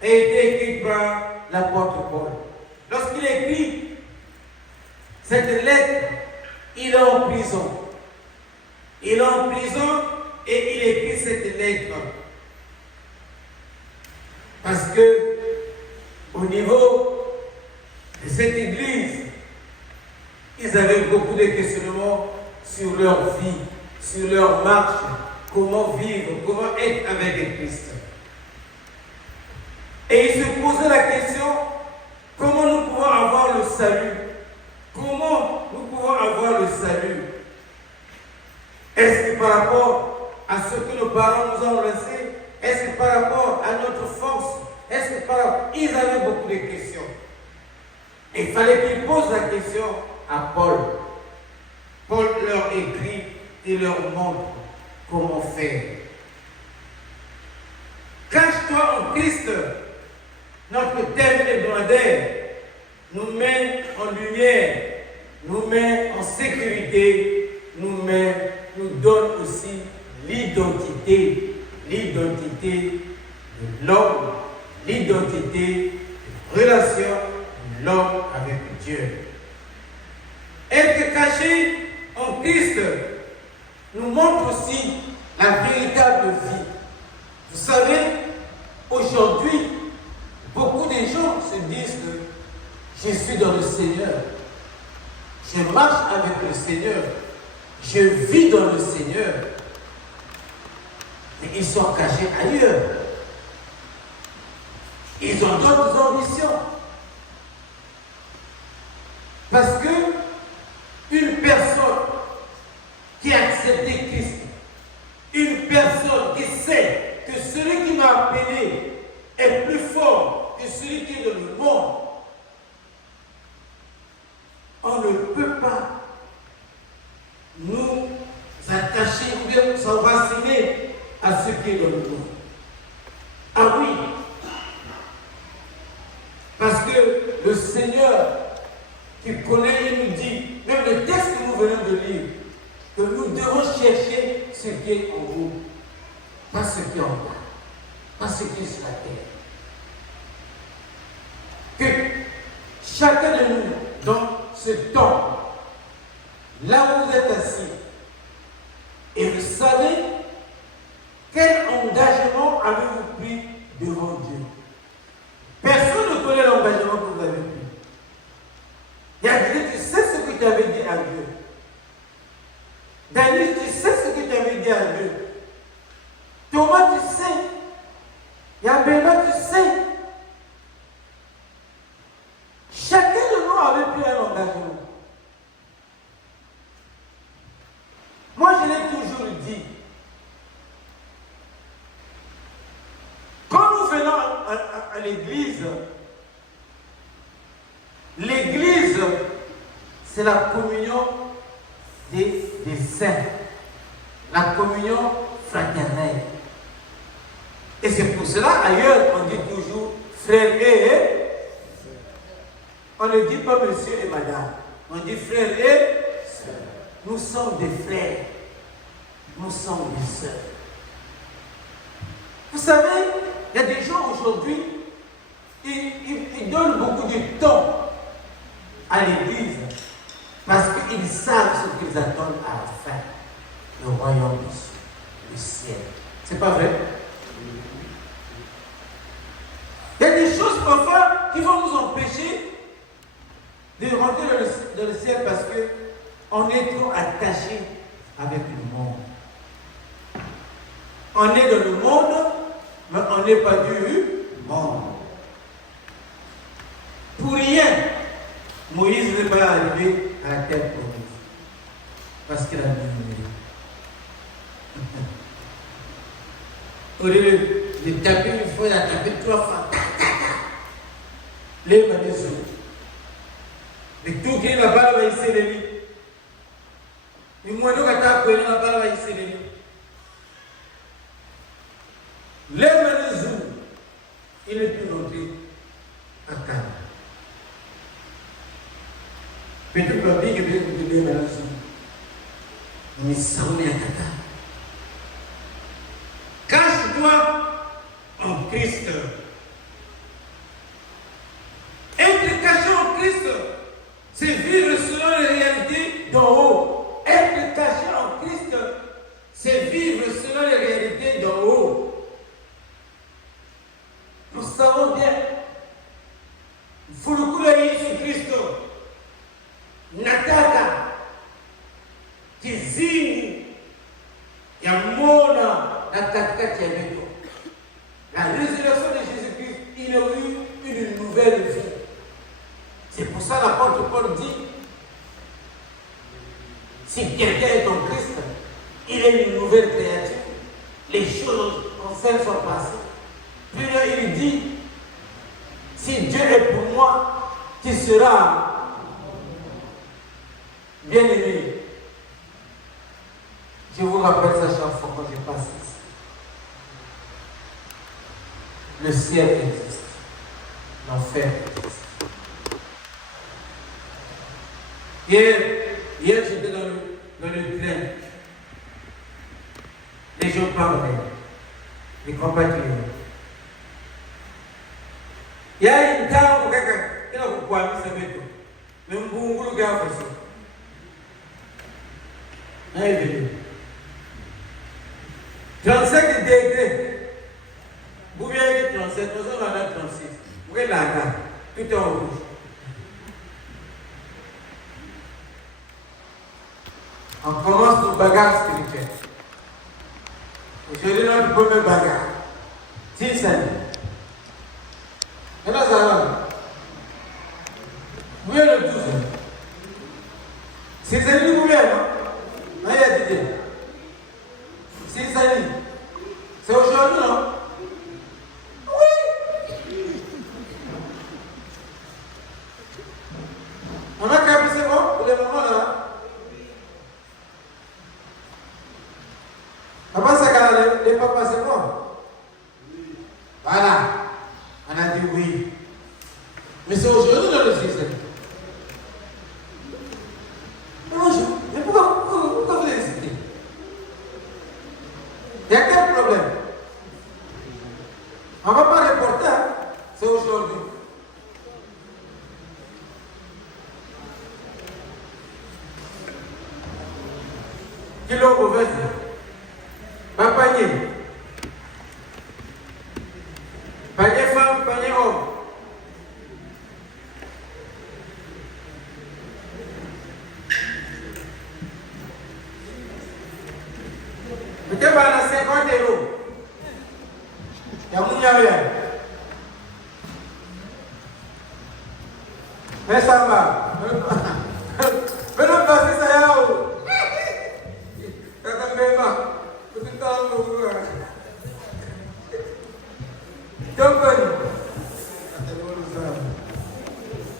a été écrite par l'apôtre Paul. Lorsqu'il écrit cette lettre, il est en prison. Il est en prison et il écrit cette lettre. Parce que au niveau de cette église, ils avaient beaucoup de questionnements sur leur vie, sur leur marche, comment vivre, comment être avec Christ. Et ils se posaient la question, comment nous pouvons avoir le salut? Comment nous pouvons avoir le salut? Est-ce que par rapport à ce que nos parents nous ont laissé? Est-ce que par rapport à notre force? Est-ce que par rapport... Ils avaient beaucoup de questions. Et il fallait qu'ils posent la question à Paul. Paul leur écrit et leur montre comment faire. Cache-toi en Christ. Notre thème hebdomadaire nous met en lumière, nous met en sécurité, nous donne aussi l'identité de l'homme, l'identité de relation de l'homme avec Dieu. Être caché en Christ nous montre aussi la véritable vie. Vous savez, aujourd'hui, beaucoup de gens se disent que je suis dans le Seigneur, je marche avec le Seigneur, je vis dans le Seigneur, mais ils sont cachés ailleurs. Ils ont d'autres ambitions. Parce que une personne qui a accepté Christ, une personne qui sait que celui qui m'a appelé est plus fort que celui qui est dans le monde, on ne peut pas nous attacher ou bien s'enraciner à ce qui est dans le monde. Ah oui, parce que le Seigneur qui connaît, il nous dit, même le texte que nous venons de lire, que nous devons chercher ce qui est en vous, pas ce qui est en bas, pas ce qui est sur la terre. Que chacun de nous, dans ce temps, là où vous êtes assis, et vous savez quel engagement avez-vous pris devant Dieu. Personne ne connaît l'engagement que vous avez pris. Il y a Dieu, tu sais ce que tu avais dit à Dieu. Daniel, tu sais ce que tu avais dit à Dieu. Thomas, tu sais. Yabéna, tu sais. Chacun de nous avait pris un engagement. Moi, je l'ai toujours dit. Quand nous venons à l'église, l'église, c'est la communion des saints, la communion fraternelle. Et c'est pour cela, ailleurs, on dit toujours frère et. On ne dit pas monsieur et madame. On dit frère et sœur. Nous sommes des frères. Nous sommes des sœurs. Vous savez, il y a des gens aujourd'hui, ils donnent beaucoup de temps à l'église parce qu'ils savent ce qu'ils attendent à la fin. Le royaume des cieux, le ciel. C'est pas vrai? Il y a des choses parfois qui vont nous empêcher de rentrer dans le ciel parce qu'on est trop attaché avec le monde. On est dans le monde, mais on n'est pas du monde. Pour rien, Moïse n'est pas arrivé à la terre promise. Parce qu'il a murmuré. Au lieu de taper une fois, il a tapé 3 fois. Les mains des autres. Le tout qui est là-bas, il va essayer de lui. Le moineau qui est là-bas, il va essayer de lui. Les mains des autres, il est plus rentré à Cannes. Peut-être que la vie est les mains des autres. Mais ça, on est à Cannes. Cache-toi en Christ. Être caché en Christ, c'est vivre selon les réalités d'en haut. Être caché en Christ, c'est vivre selon les réalités d'en haut. Nous savons bien, il faut le coup de Jésus-Christ. Nataka, kizini, yamona, na katikati ya beto. La résurrection de Jésus-Christ, il a eu une nouvelle vie. C'est pour ça que l'apôtre Paul dit, si quelqu'un est en Christ, il est une nouvelle créature. Les choses anciennes sont passées. Puis là, il dit, si Dieu est pour moi, qui sera bien aimé. Je vous rappelle ça chaque fois quand je passe ici. Le ciel existe. L'enfer existe. Hier j'étais dans le train. Les gens parlaient. Les compatriotes. Il y a une dame qui a quoi ça veut dire. Mais on va faire ça. Elle est venue. 35 degrés. Vous voyez 37, nous sommes à 36. Vous voyez là, tout est en rouge. On commence nos bagarres spirituelles. Aujourd'hui, notre première bagarre. C'est ça. Et là, ça va. Vous voyez le 12. C'est ça, vous voyez, non? Non, il y a dit. C'est ça. C'est aujourd'hui, non? Oui. On a capé, c'est bon pour le moment là. Avant ça, les papas, c'est bon. Voilà. On a dit oui. Mais c'est aujourd'hui dans le système. Mais pourquoi vous hésitez? Il y a quel problème? On ne va pas reporter, hein? C'est aujourd'hui. Kilo mauvaise. Un panier. Panier femme, panier homme. Mettez pas à 50 €. Il y a mon rien. Mais ça va. Mais non, c'est ça, là.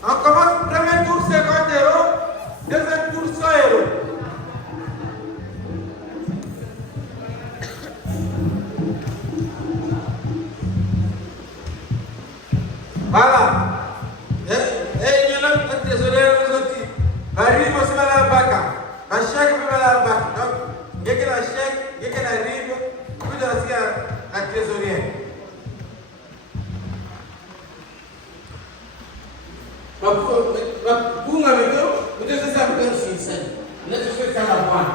On commence premier tour 50 €, deuxième tour 100 €. Voilà. Et il y en a un désolé, nous autres. Arrive aussi à la bac. Un chèque peut à la bac. Donc, il y a un chèque, il y a un arrive, puis dans la trésorière. Vous m'avez dit, vous devez savoir que c'est ça. Vous devez faire la voix.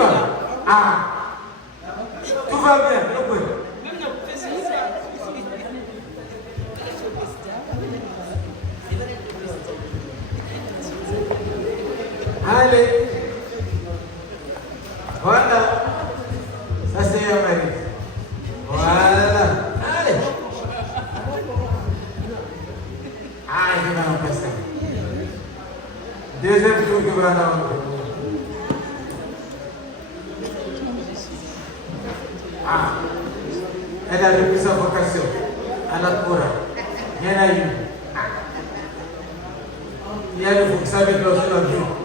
Simba. Ah. Tout va bien. Allez. Voilà. Ça c'est Amérique. Voilà. Allez. Ah, je vais en passer. Deuxième tour que va en Ah. Elle a repris sa vocation. À la Koura. Il y en a une. Il y a le focus avec l'autre vie.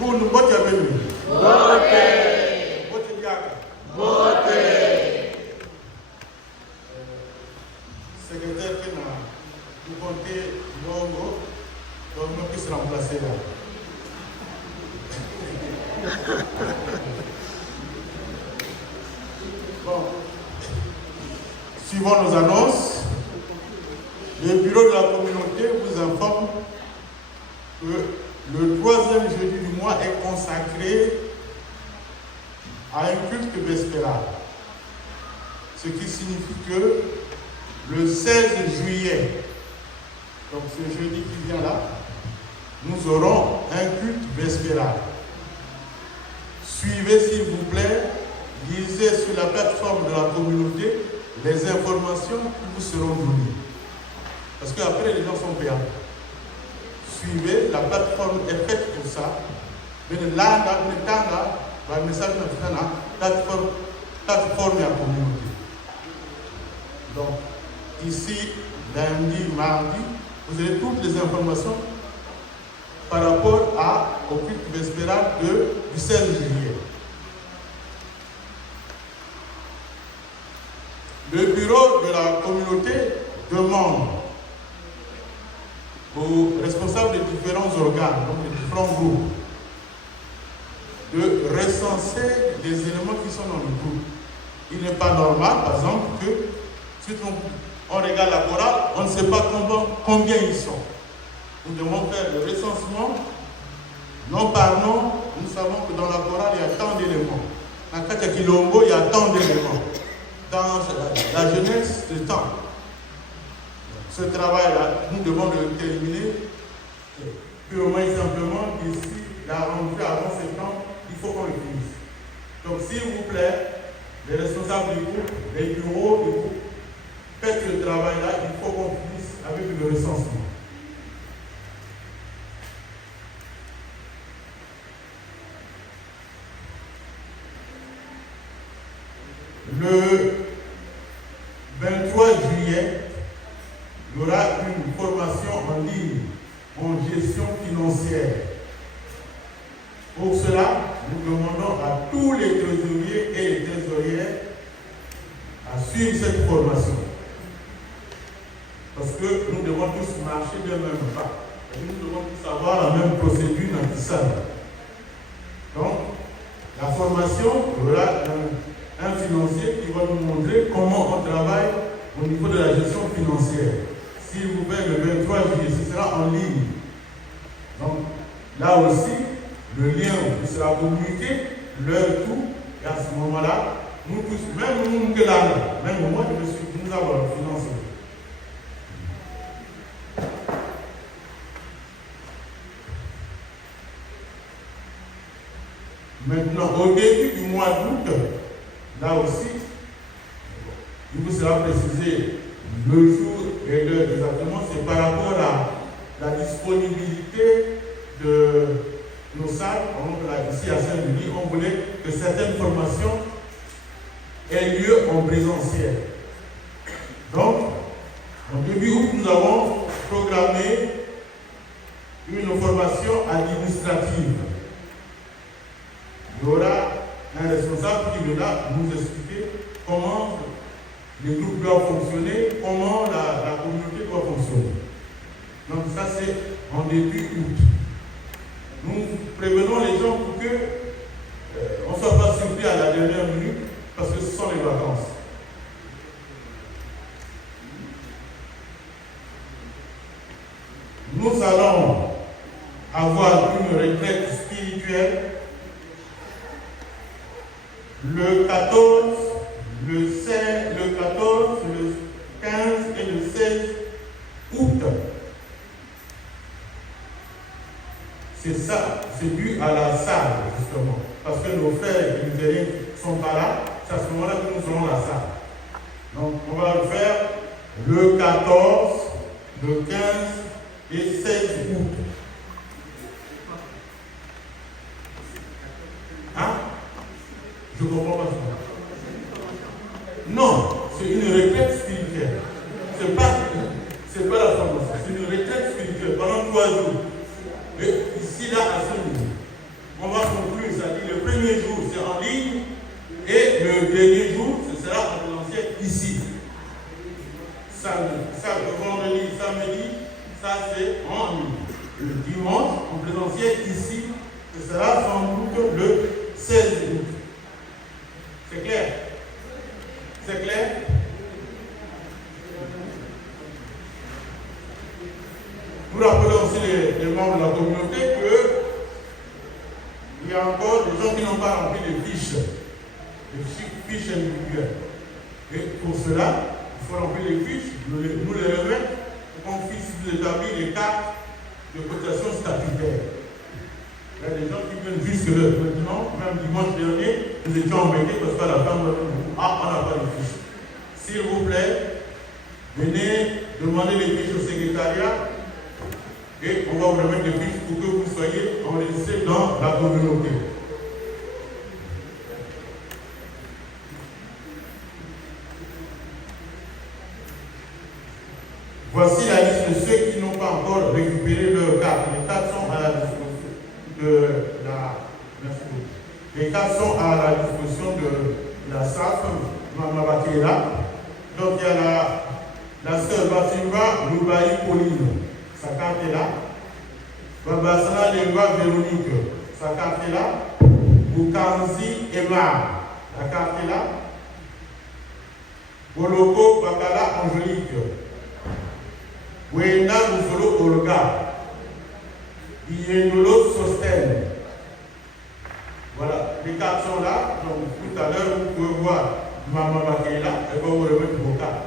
Nous, nous, Voter. Voter Diaga. Voter. Secrétaire qui n'a vous comptez Longo, donc nous puisse remplacer là. Bon. Suivant nos annonces, le bureau de la communauté vous informe que le 3e jeudi du mois est consacré à un culte vespéral. Ce qui signifie que le 16 juillet, donc ce jeudi qui vient là, nous aurons un culte vespéral. Suivez s'il vous plaît, lisez sur la plateforme de la communauté les informations qui vous seront données. Parce qu'après les gens sont payants. Suivez, la plateforme est faite pour ça. Mais là, le message de la plateforme et la communauté. Donc, ici, lundi, mardi, vous avez toutes les informations par rapport au culte vespéral du 16 juillet. Le bureau de la communauté demande aux responsables des différents organes, donc des différents groupes, de recenser les éléments qui sont dans le groupe. Il n'est pas normal, par exemple, que si on regarde la chorale, on ne sait pas combien ils sont. Nous devons faire le recensement. Non par nom, nous savons que dans la chorale, il y a tant d'éléments. Dans Katia Kilombo, il y a tant d'éléments. Dans la jeunesse, c'est tant. Ce travail-là, nous devons le terminer purement et simplement d'ici la rentrée avant septembre, il faut qu'on le finisse. Donc, s'il vous plaît, les responsables du groupe, les bureaux du groupe, faites le travail-là, il faut qu'on finisse avec le recensement. Le 23 juillet, il y aura une formation en ligne en gestion financière. Pour cela, nous demandons à tous les trésoriers et les trésorières à suivre cette formation. Parce que nous devons tous marcher d'un même pas. Et nous devons tous avoir la même procédure dans tout ça. Donc, la formation, il y aura un financier qui va nous montrer comment on travaille au niveau de la gestion financière. S'il vous plaît, le 23 juillet, ce sera en ligne. Donc, là aussi, le lien vous sera communiqué, l'heure, tout, et à ce moment-là, nous tous, même nous que là, même moi, nous avons financé. Maintenant, au début du mois d'août, là aussi, il vous sera précisé le jour et l'heure exactement, c'est par rapport à la disponibilité de nos salles. Ici à Saint-Denis, on voulait que certaines formations aient lieu en présentiel. Donc, en début août, nous avons programmé une formation administrative. Il y aura un responsable qui viendra nous expliquer comment les groupes doivent fonctionner, comment la communauté doit fonctionner. Donc ça c'est en début août. Nous prévenons les gens pour que on ne soit pas surpris à la dernière minute parce que ce sont les vacances. Nous allons avoir une retraite spirituelle le 14, le 16, le 14, le 15 et le 16 août. C'est ça, c'est dû à la salle, justement. Parce que nos frères et luthériens ne sont pas là, c'est à ce moment-là que nous aurons la salle. Donc, on va le faire le 14, le 15 et 16 août. Hein? Je ne comprends pas ça. Non, c'est une retraite spirituelle. C'est pas la formation, c'est une retraite spirituelle pendant 3 jours. Et ici, là, à ce niveau, on va conclure, c'est-à-dire le gens qui n'ont pas rempli les fiches individuelles. Et pour cela, il faut remplir les fiches, nous les remettre pour qu'on puisse vous établir les cartes de cotisation statutaire. Il y a des gens qui viennent juste le dimanche, même dimanche dernier, nous étions embêtés parce qu'à la fin, on n'a pas de fiches. S'il vous plaît, venez demander les fiches au secrétariat et on va vous remettre les fiches pour que vous soyez enregistrés dans la communauté. Voici la liste de ceux qui n'ont pas encore récupéré leur carte. Les cartes sont à la disposition de les cartes sont à la disposition de la SAF, Mme Bakela. Donc il y a la sœur Batimba Loubaï Pauline, sa carte est là. Babasana Lengua Véronique, sa carte est là. Boukanzi Emma, la carte est là. Boloko Bakala Angélique. Wenda Luzolo Olga. Ienolo Sosten. Voilà, les cartes sont là. Donc tout à l'heure, vous pouvez voir Maman Bakela, elle va vous remettre vos cartes.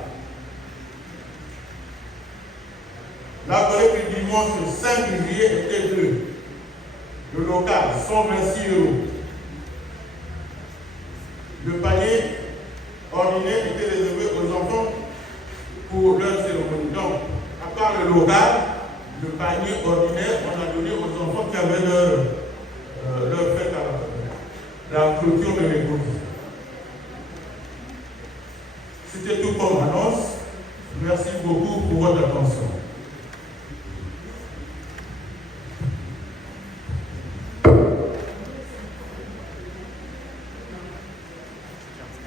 La collecte du dimanche 5 juillet était 2. Le local, 126 €. Le panier ordinaire était réservé aux enfants pour leur cérémonie. Donc, à part le local, le panier ordinaire, on a donné aux enfants qui avaient leur fête à la clôture de l'église. C'était tout comme annonce. Merci beaucoup pour votre attention.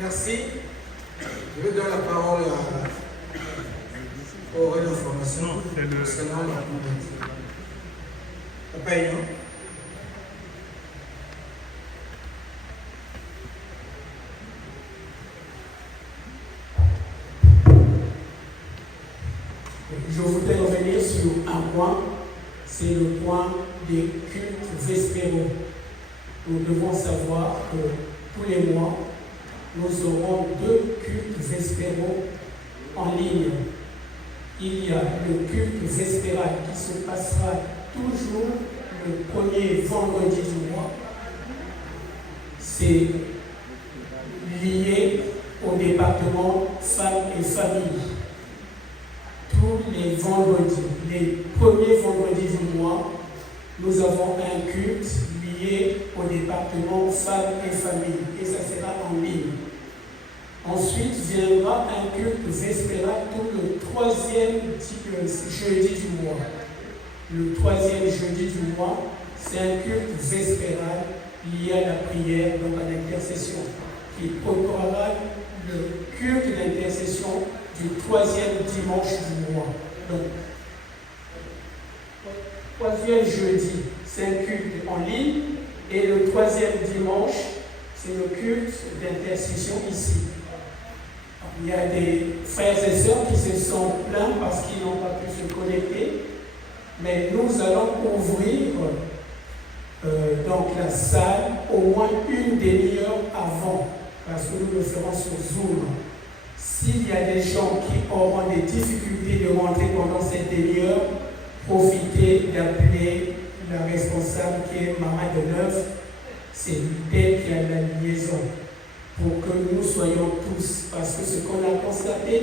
Merci. Je vais donner la parole au relais d'information concernant la communauté. Papa Aignan. Je voudrais revenir sur un point, c'est le point des cultes vespéraux. Nous devons savoir que tous les mois, nous aurons 2 cultes vespéraux en ligne. Il y a le culte vespéral qui se passera toujours le premier vendredi du mois. C'est lié au département femmes et familles. Tous les vendredis, les premiers vendredis du mois, nous avons un culte lié au département femmes et familles, et ça sera en ligne. Ensuite viendra un culte vespéral tout le 3e jeudi du mois. Le 3e jeudi du mois, c'est un culte vespéral lié à la prière, donc à l'intercession, qui préparera le culte d'intercession du 3e dimanche du mois. Donc, 3e jeudi, c'est un culte en ligne, et le 3e dimanche, c'est le culte d'intercession ici. Il y a des frères et sœurs qui se sont plaints parce qu'ils n'ont pas pu se connecter, mais nous allons ouvrir donc la salle au moins une demi-heure avant, parce que nous le ferons sur Zoom. S'il y a des gens qui auront des difficultés de rentrer pendant cette demi-heure, profitez d'appeler la responsable qui est Maman Deneuve. C'est elle qui a la liaison pour que nous soyons tous. Parce que ce qu'on a constaté,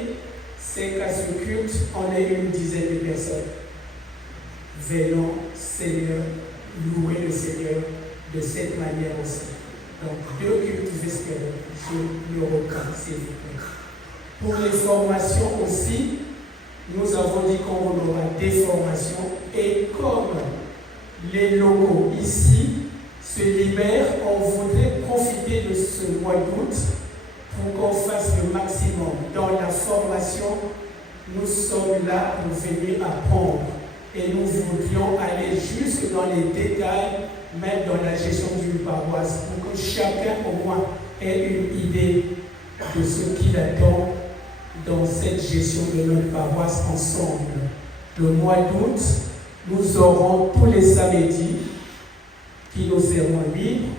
c'est qu'à ce culte, on est une dizaine de personnes. Venons, Seigneur, louer le Seigneur de cette manière aussi. Donc, 2 cultes vespéraux, je le recale, s'il vous plaît. Pour les formations aussi, nous avons dit qu'on aura des formations, et comme les locaux ici se libèrent, on voudrait profiter de ce mois d'août pour qu'on fasse le maximum. Dans la formation, nous sommes là pour venir apprendre, et nous voudrions aller jusque dans les détails, même dans la gestion d'une paroisse, pour que chacun au moins ait une idée de ce qu'il attend dans cette gestion de notre paroisse ensemble. Le mois d'août, nous aurons tous les samedis qui nous seront libres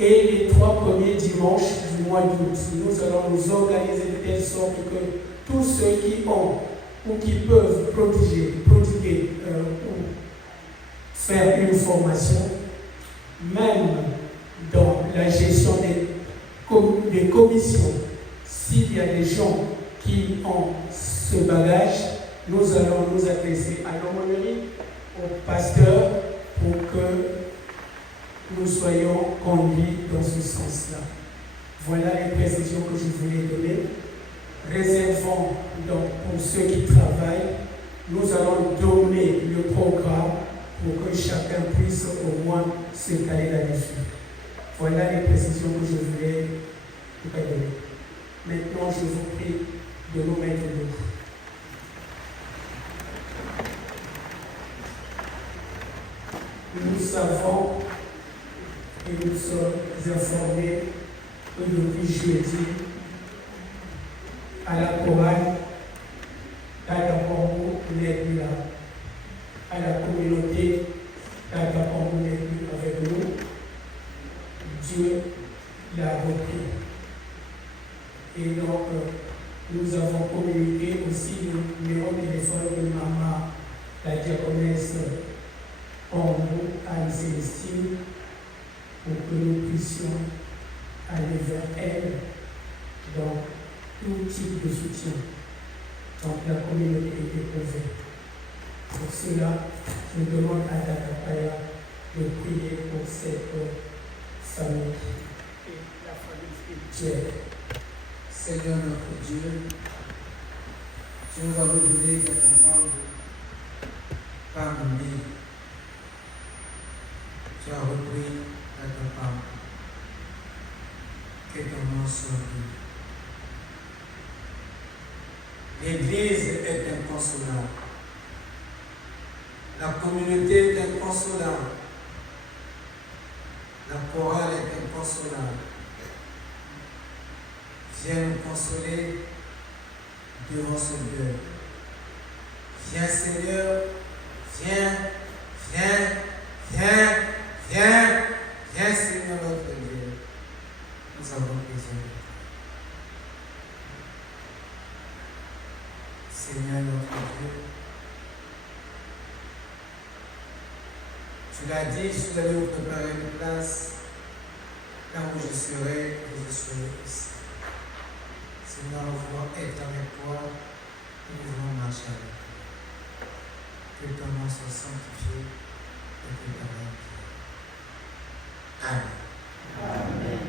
Et les 3 premiers dimanches du mois d'août, nous allons nous organiser de telle sorte que tous ceux qui ont ou qui peuvent prodiguer ou faire une formation, même dans la gestion des commissions, s'il y a des gens qui ont ce bagage, nous allons nous adresser à l'aumônerie, au pasteur, pour que nous soyons conduits dans ce sens-là. Voilà les précisions que je voulais donner. Réservons donc pour ceux qui travaillent, nous allons donner le programme pour que chacun puisse au moins se caler là-dessus. Voilà les précisions que je voulais vous donner. Maintenant, je vous prie de nous mettre debout. Nous savons et nous sommes informés que depuis jeudi, à la chorale, Tatapongo n'est plus là. À la communauté, Tatapongo n'est plus avec nous. Dieu l'a repris. Et donc, nous avons communiqué aussi le numéro de téléphone de maman, la diaconesse Pongo, Anne-Célestine, pour que nous puissions aller vers elle dans tout type de soutien. Donc la communauté est ouverte. Pour cela, je demande à Dakapaya de prier pour cette famille et la famille spirituelle. Seigneur notre Dieu, tu nous as donné ta parole parmi nous. Tu as repris ta parole. Que ton nom soit béni. L'Église est inconsolable. La communauté est inconsolable. La chorale est inconsolable. Viens nous consoler devant ce Dieu. Viens Seigneur, viens Seigneur notre Dieu. Nous avons besoin de toi. Seigneur notre Dieu, tu l'as dit, je allais vous préparer une place, là où je serai, vous serez aussi. Seigneur, nous voulons être avec toi, nous voulons marcher avec toi. Que ton nom soit sanctifié et que ta main Amen. Amen.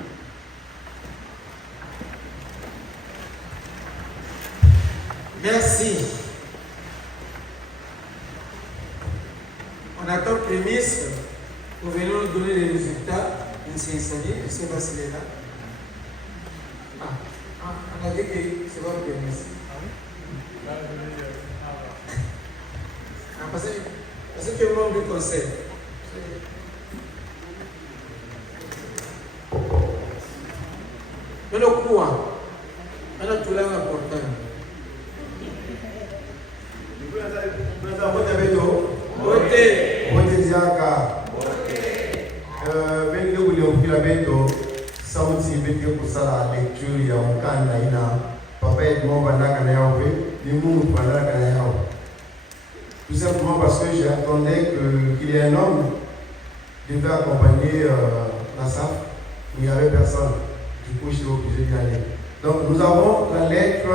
Merci. On attend prémisse. Nous venons nous donner les résultats. Il s'est installé. Je ne sais pas s'il est là. On a dit que c'est pas prémisse. Parce que le membre du conseil. Mais le quoi? On a tout là important. sauti bete kusala lecture ya mkanda ina papa et mon bandaka na yawe ni mungu bandaka na yawe. Tout simplement parce que j'attendais qu'il y ait un homme qui devait accompagner la SAF, mais il n'y avait personne. Du coup, je suis obligé d'y aller. Donc, nous avons la lettre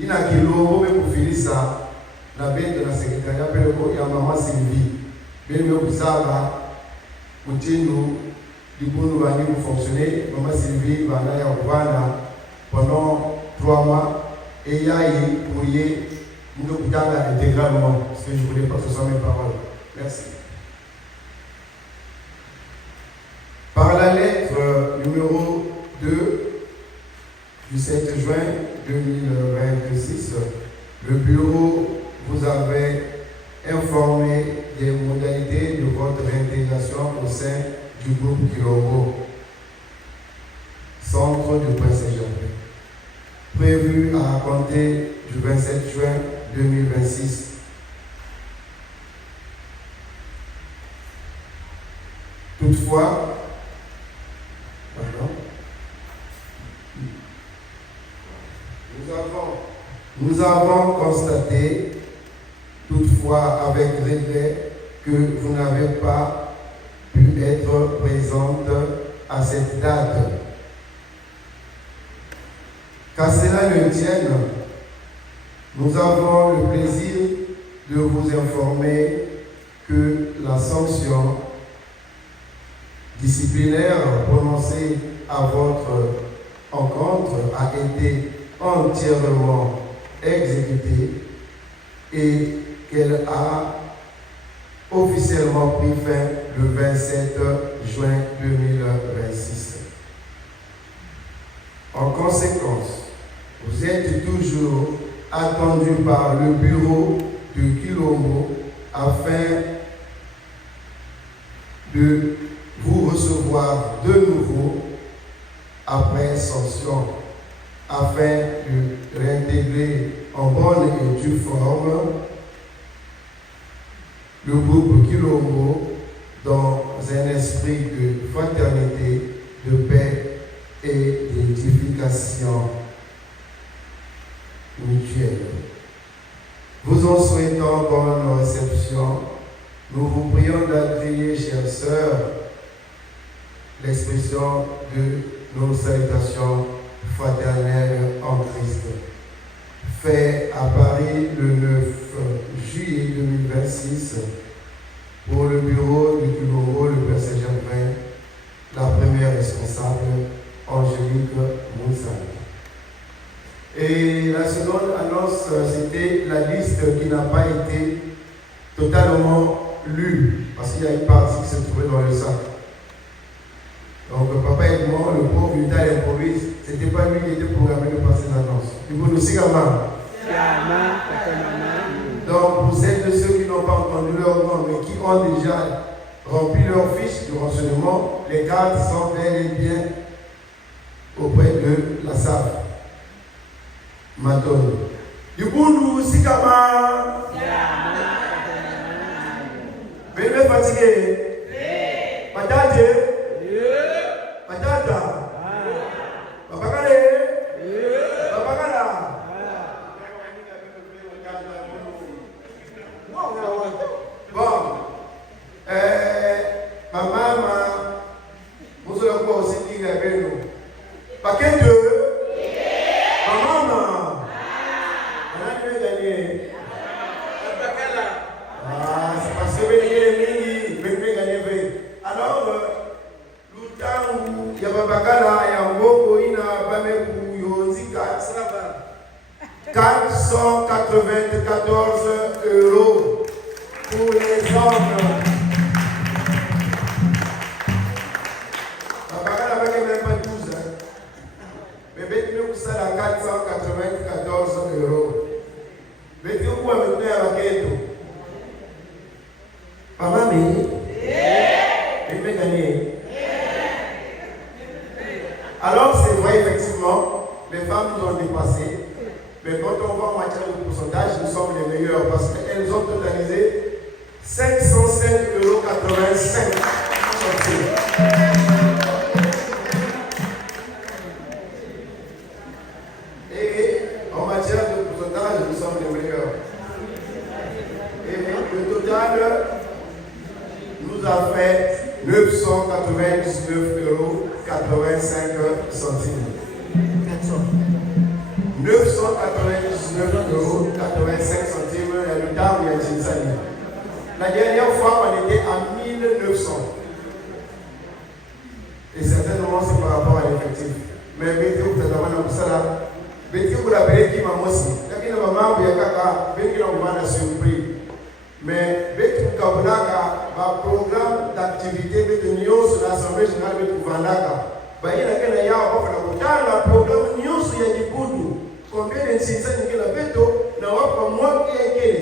Inakilo pour finir ça. La bête de la secrétaire Peleko et maman Sylvie. Bien mieux que ça, pour nous, du coup, nous allons fonctionner. Maman Sylvie va aller au Rwanda pendant 3 mois. Et il y a pour y nous intégralement. Parce que je ne voulais pas que ce soit mes paroles. Merci. Par la lettre numéro 2 du 7 juin 2026, le bureau vous avait informé des modalités de votre intégration au sein du groupe Kilombo, centre de Prince-Saint-Germain, prévu à compter du 27 juin 2026. Toutefois, Nous avons constaté, toutefois avec regret, que vous n'avez pas pu être présente à cette date. Qu'à cela ne tienne, nous avons le plaisir de vous informer que la sanction disciplinaire prononcée à votre encontre a été entièrement exécutée et qu'elle a officiellement pris fin le 27 juin 2026. En conséquence, vous êtes toujours attendu par le bureau de Quilombo afin de vous recevoir de nouveau après sanction, afin de réintégrer en bonne et due forme le groupe Quilombo dans un esprit de fraternité, de paix et d'édification mutuelle. Vous en souhaitant bonne réception, nous vous prions d'agréer, chères sœurs, l'expression de nos salutations fraternelles en Christ. Fait à Paris le 9 juillet 2026 pour le bureau du Quilombo, le Père Saint-Germain, la première responsable, Angélique Moussa. Et la seconde annonce, c'était la liste qui n'a pas été totalement lue, parce qu'il y a une partie qui se trouvait dans le sac. Donc, Papa Edmond, le pauvre, il était à l'improvise. Ce n'était pas lui qui était programmé de passer l'annonce. Il faut nous dire donc, pour celles de ceux qui n'ont pas entendu leur nom, mais qui ont déjà rempli leur fiche de renseignement, les cartes sont bel et bien auprès de la salle. Madone. Du coup, nous, si comment venez fatigué. Patate. Patata. Papakale. Papakala. Bon. Maman, vous allez quoi aussi dire avec nous. Paquet de. Maman. Ah, c'est parce que vous venez gagner. Alors, le temps où il y a Babakala, il y a un beau il y a Bamekou, il y a 494 € pour les hommes. Babakala n'a même pas 12. Mais maintenant, ça a 494 €. Mais tu vois maintenant à la quête. Maman, mais gagné. Alors, c'est vrai, effectivement, les femmes nous ont dépassé. Mais quand on voit en matière de pourcentage, nous sommes les meilleurs parce qu'elles ont totalisé 507,85 €. Et en matière de pourcentage, nous sommes les meilleurs. Et le total nous a fait 999,85 €. 999,85 €. Le temps il y a Jinsani. La dernière fois, on était à 1900. Et certainement, c'est par rapport à l'effectif. Mais Béthio, vous êtes vraiment dans ça. Béthio, vous l'avez dit, maman aussi. Il y a maman, il y a caca, Béthio, on va la surprise. Mais Béthio Kabunaka, ma programme d'activité, Béthio, sur l'Assemblée générale de Kouvandaka. Il y a un programme Nyos, il y a du Boudou. Combien de citoyens qui l'ont fait, n'a pas moi qui ai gagné.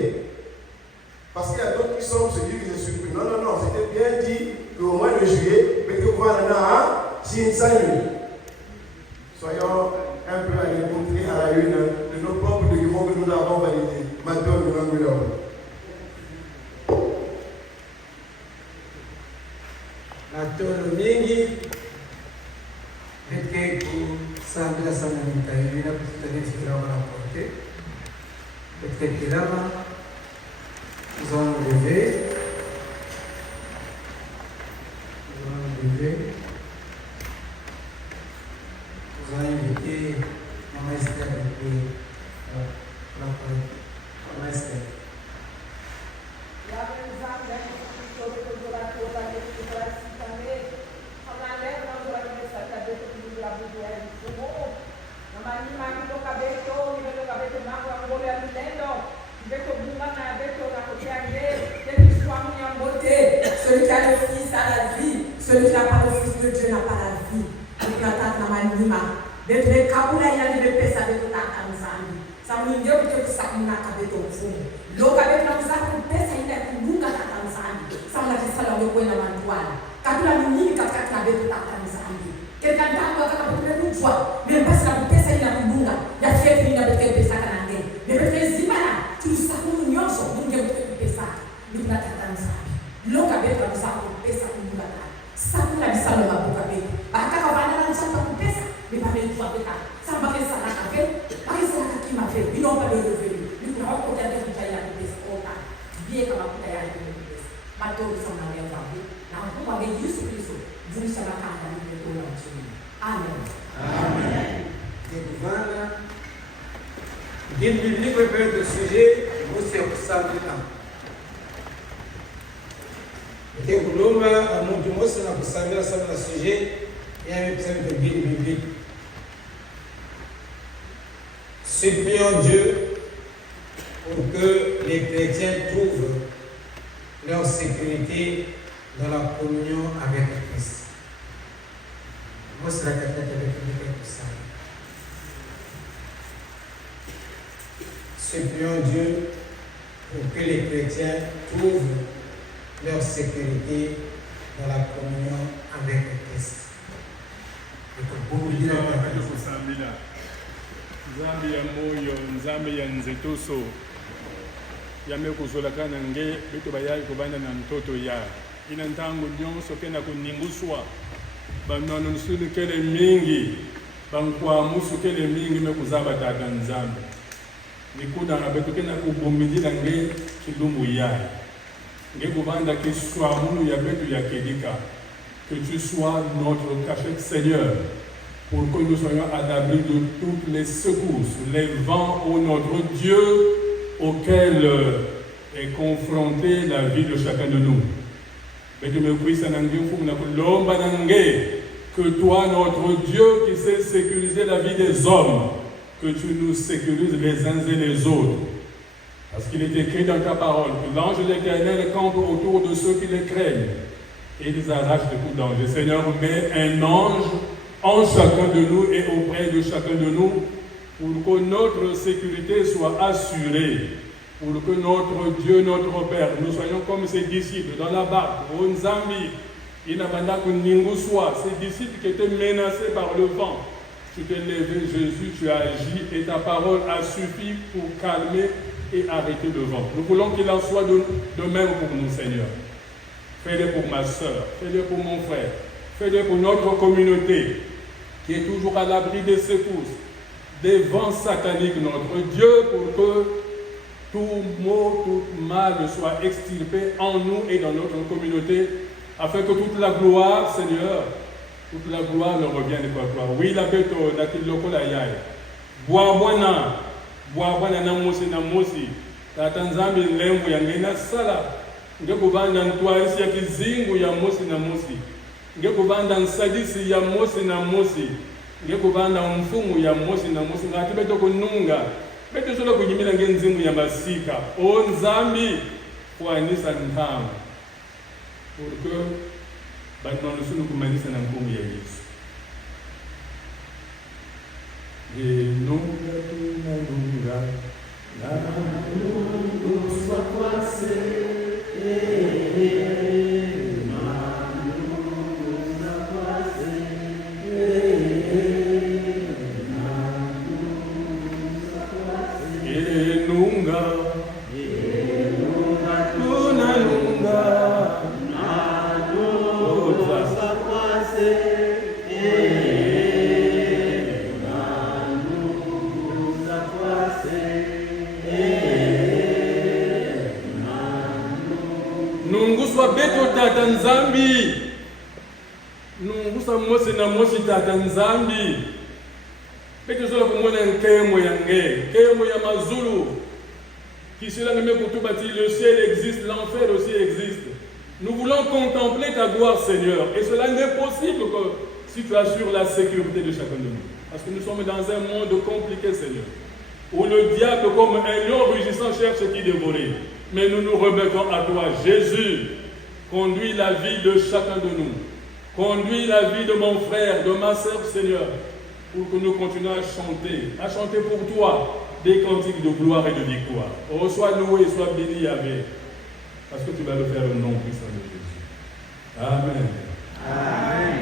Parce qu'il y a d'autres qui sont se disent que je suis pris. Non, c'était bien dit qu'au mois de juillet, mais que vous avez soyons un peu à l'écoute à la une de nos propres documents que nous avons validés. Maintenant, nous avons eu Matoro mingi perché sambil sana minta ini na kita ni segera melaporkan Peut-être là-bas, nous allons nous lever. Nous allons inviter Maman Esther et Maman Esther. Celui qui a le Fils a la vie, celui qui n'a pas le Fils de Dieu n'a pas la vie. Bebe kabula ya ni pesa betu takanzani. Samu ndio kutoka samuna kabeto mfumo. Loka betu na kusaku pesa ile kununga takanzani. Samu na kisala ndio kwenda mandwani. Kabula ni nini katika na betu takanzani. Kenda ndangu akaka betu mfwa. Mimi pesa na pesa ile kununga. Ya fiefu ina betu pesa kana nge. Bebe zimana tusaku nyonso munge betu pesa. Ni na takanzani. Loka betu na kusaku pesa kununga. Samu na bisalo mabuka betu. Akaka bana na kusaku pesa. Mais pas même toi, ça va faire ça la café, pas ça la qui m'a fait, ils n'ont pas de revenus. Nous n'avons pas de revenus à la pièce, bien comme à la pièce. Maintenant, nous sommes dans les envies. Now, vous avez eu ce que vous savez quand vous êtes au long. Amen. Amen. Devant guide biblique répète le sujet, vous c'est pour ça du temps. Et que l'homme a montré moi c'est pour ça le sujet. Il y a un exemple de guide biblique. Supplions Dieu pour que les chrétiens trouvent leur sécurité dans la communion avec Christ. Moi, c'est la capitale avec ça. Supplions Dieu pour que les chrétiens trouvent leur sécurité dans la communion avec Christ. Nzambe ya moyo, nzambe ya nzetoso yame kuzolaka na nge beto bayali kobanda na ntoto ya ina ntango nyonso kena kuninguswa banono nsukele mingi bankwamusu kele mingi me kuzaba tata nzambe nikuna na beto kena kubumidila nge kilumbu ya nge kubanda kiswa munu ya beto ya kedika. Que tu sois notre cachette, Seigneur, pour que nous soyons adaptés de toutes les secousses, les vents, ô notre Dieu, auxquels est confrontée la vie de chacun de nous. Que toi, notre Dieu, qui sais sécuriser la vie des hommes, que tu nous sécurises les uns et les autres. Parce qu'il est écrit dans ta parole que l'ange de l'Éternel campe autour de ceux qui les craignent et les arrache de tout danger. Seigneur, mets un ange en chacun de nous et auprès de chacun de nous pour que notre sécurité soit assurée, pour que notre Dieu, notre Père, nous soyons comme ses disciples dans la barque, au Nzambi, ces disciples qui étaient menacés par le vent. Tu t'es levé, Jésus, tu as agi et ta parole a suffi pour calmer et arrêter le vent. Nous voulons qu'il en soit de même pour nous, Seigneur. Fais-le pour ma soeur, fais-le pour mon frère, fais-le pour notre communauté qui est toujours à l'abri des secousses, des vents sataniques, notre Dieu, pour que tout mot, tout mal soit extirpé en nous et dans notre communauté, afin que toute la gloire, Seigneur, toute la gloire leur revienne de toi. Oui, la bête, la kiloko la yai. Bois na mosi, la Tanzanie lembu ya ngena sala. Ngekubanda ntwarisi ya kizingu ya mosi na mosi. Ngekubanda nsadisi ya mosi na mosi. Ngekubanda mfumu ya mosi na mosi. Ngati beto kununga. Beto solo kujimila ngenzingu ya masika. O Nzambi kuanisa ntamu. Pour que bantu sunu kumanisa na mfumu ya Yesu. Nunga tunanunga. Na nungu swakwase. Nungusa mose na mosi tata nzambi. Peke zola kumona nkemo yange, kemo ya mazulu. Qui cela ne met pour tout bâtir, le ciel existe, l'enfer aussi existe. Nous voulons contempler ta gloire, Seigneur. Et cela n'est possible que si tu assures la sécurité de chacun de nous. Parce que nous sommes dans un monde compliqué, Seigneur. Où le diable, comme un lion rugissant, cherche qui dévorer. Mais nous nous remettons à toi, Jésus. Conduis la vie de chacun de nous. Conduis la vie de mon frère, de ma sœur, Seigneur. Pour que nous continuions à chanter pour toi des cantiques de gloire et de victoire. Oh, sois loué, sois béni, Yahvé. Parce que tu vas le faire au nom puissant de Jésus. Amen. Amen.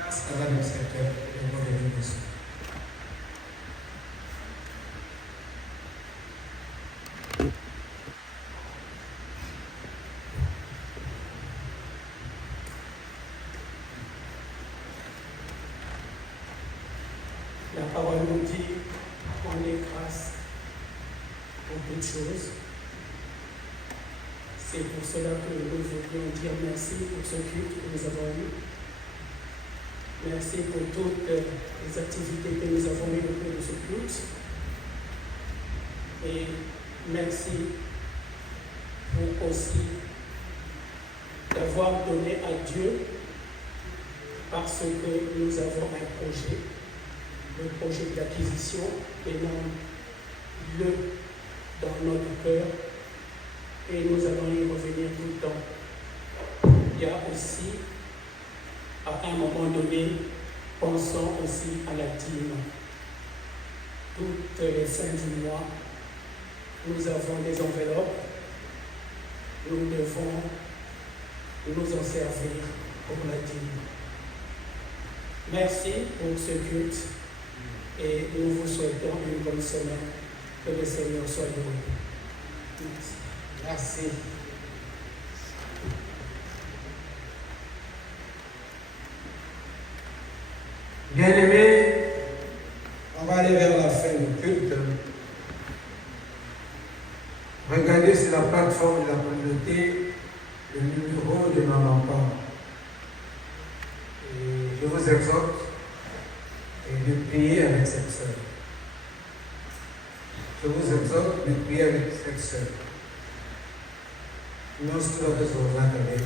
Grâce à l'administrateur et au nom de Jésus. La parole nous dit qu'on est grâce pour toutes choses. C'est pour cela que nous voulions dire merci pour ce culte que nous avons eu. Merci pour toutes les activités que nous avons eues au cours de ce culte. Et merci pour aussi d'avoir donné à Dieu parce que nous avons un projet. Le projet d'acquisition et non le dans notre cœur et nous allons y revenir tout le temps. Il y a aussi, à un moment donné, pensons aussi à la dîme. Toutes les fins du mois, nous avons des enveloppes, nous devons nous en servir pour la dîme. Merci pour ce culte. Et nous vous souhaitons une bonne semaine. Que le Seigneur soit loué. Merci. Merci. Bien-aimés, on va aller vers la fin du culte. Regardez sur la plateforme de la communauté le numéro de ma maman. Et je vous exhorte et de prier avec cette sœur. Je vous exhorte de prier avec cette sœur. Nós todos os anos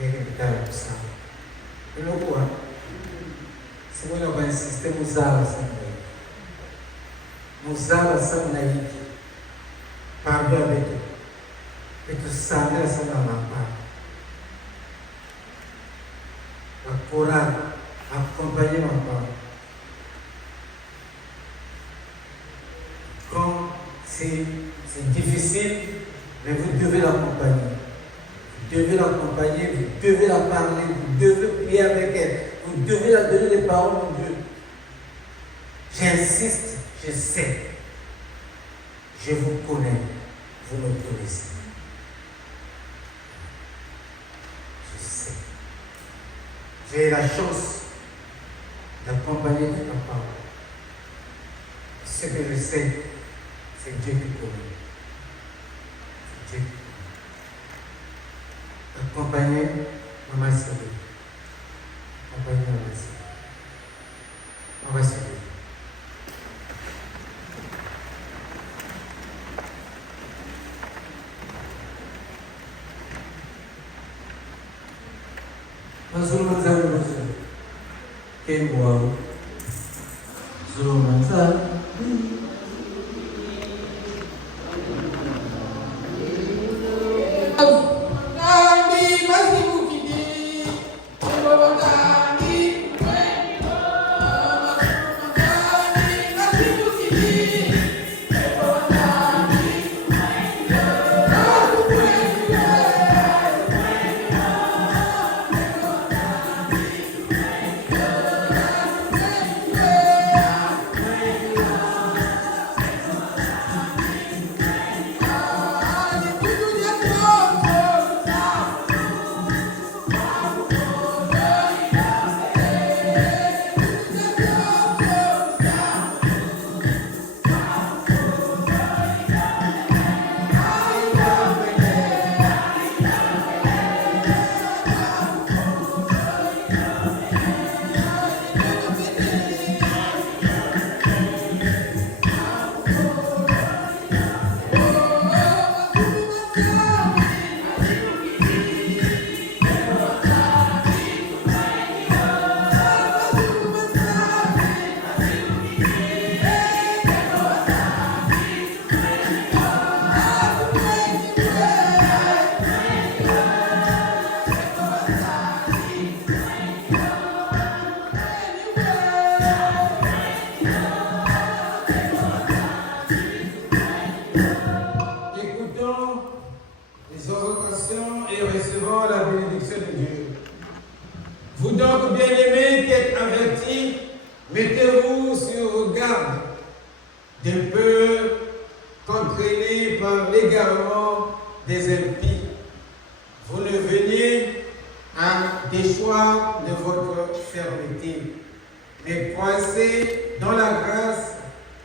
evitamos a opção. E no qual, se nós vamos insistir, usar a ação daí, para ver que tu sabe a ação da mamãe. A curar, a acompanhar a mamãe. Quand c'est difficile, mais vous devez l'accompagner. Vous devez l'accompagner, vous devez la parler, vous devez prier avec elle, vous devez la donner les paroles de Dieu. J'insiste, je sais. Je vous connais, vous me connaissez. Je sais. J'ai la chance d'accompagner ta parole. Ce que je sais, c'est Dieu qui connaît. C'est Dieu. Accompagnez Maman Sylvie. Accompagnez Maman Sylvie. Maman Sylvie. Quem voa? Zumanzan. concentration et recevons la bénédiction de Dieu. Vous donc, bien-aimés, qui êtes avertis, mettez-vous sur vos gardes de peur qu'entraînés par l'égarement des impies, vous ne veniez à déchoir de votre fermeté, mais croissez dans la grâce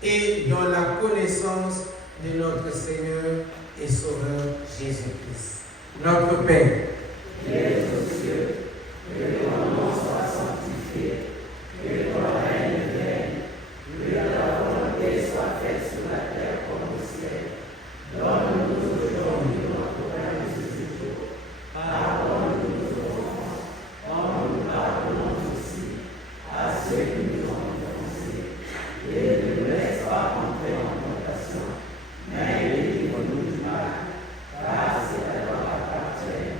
et dans la connaissance de notre Seigneur et Sauveur Jésus-Christ. Notre Père, qui es aux cieux, que ton nom soit sanctifié, que ton règne vienne, que ta volonté soit faite sur la terre comme au ciel. Donne-nous aujourd'hui notre pain de ce jour. Pardonne-nous nos offenses, comme nous pardonnons aussi à ceux qui nous ont offensés. Et ne nous laisse pas entrer en tentation, mais délivre-nous du mal, car c'est à toi qu'appartient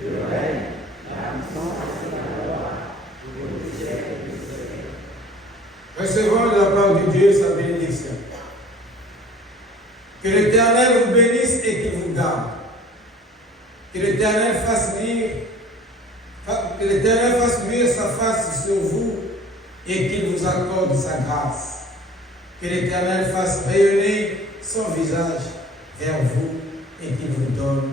le règne, la puissance et la gloire pour les siècles des siècles. recevons de la part de Dieu sa bénédiction. Que l'Éternel vous bénisse et qu'il vous garde. Que l'Éternel fasse luire sa face sur vous et qu'il vous accorde sa grâce. Que l'Éternel fasse rayonner son visage vers vous et qu'il vous donne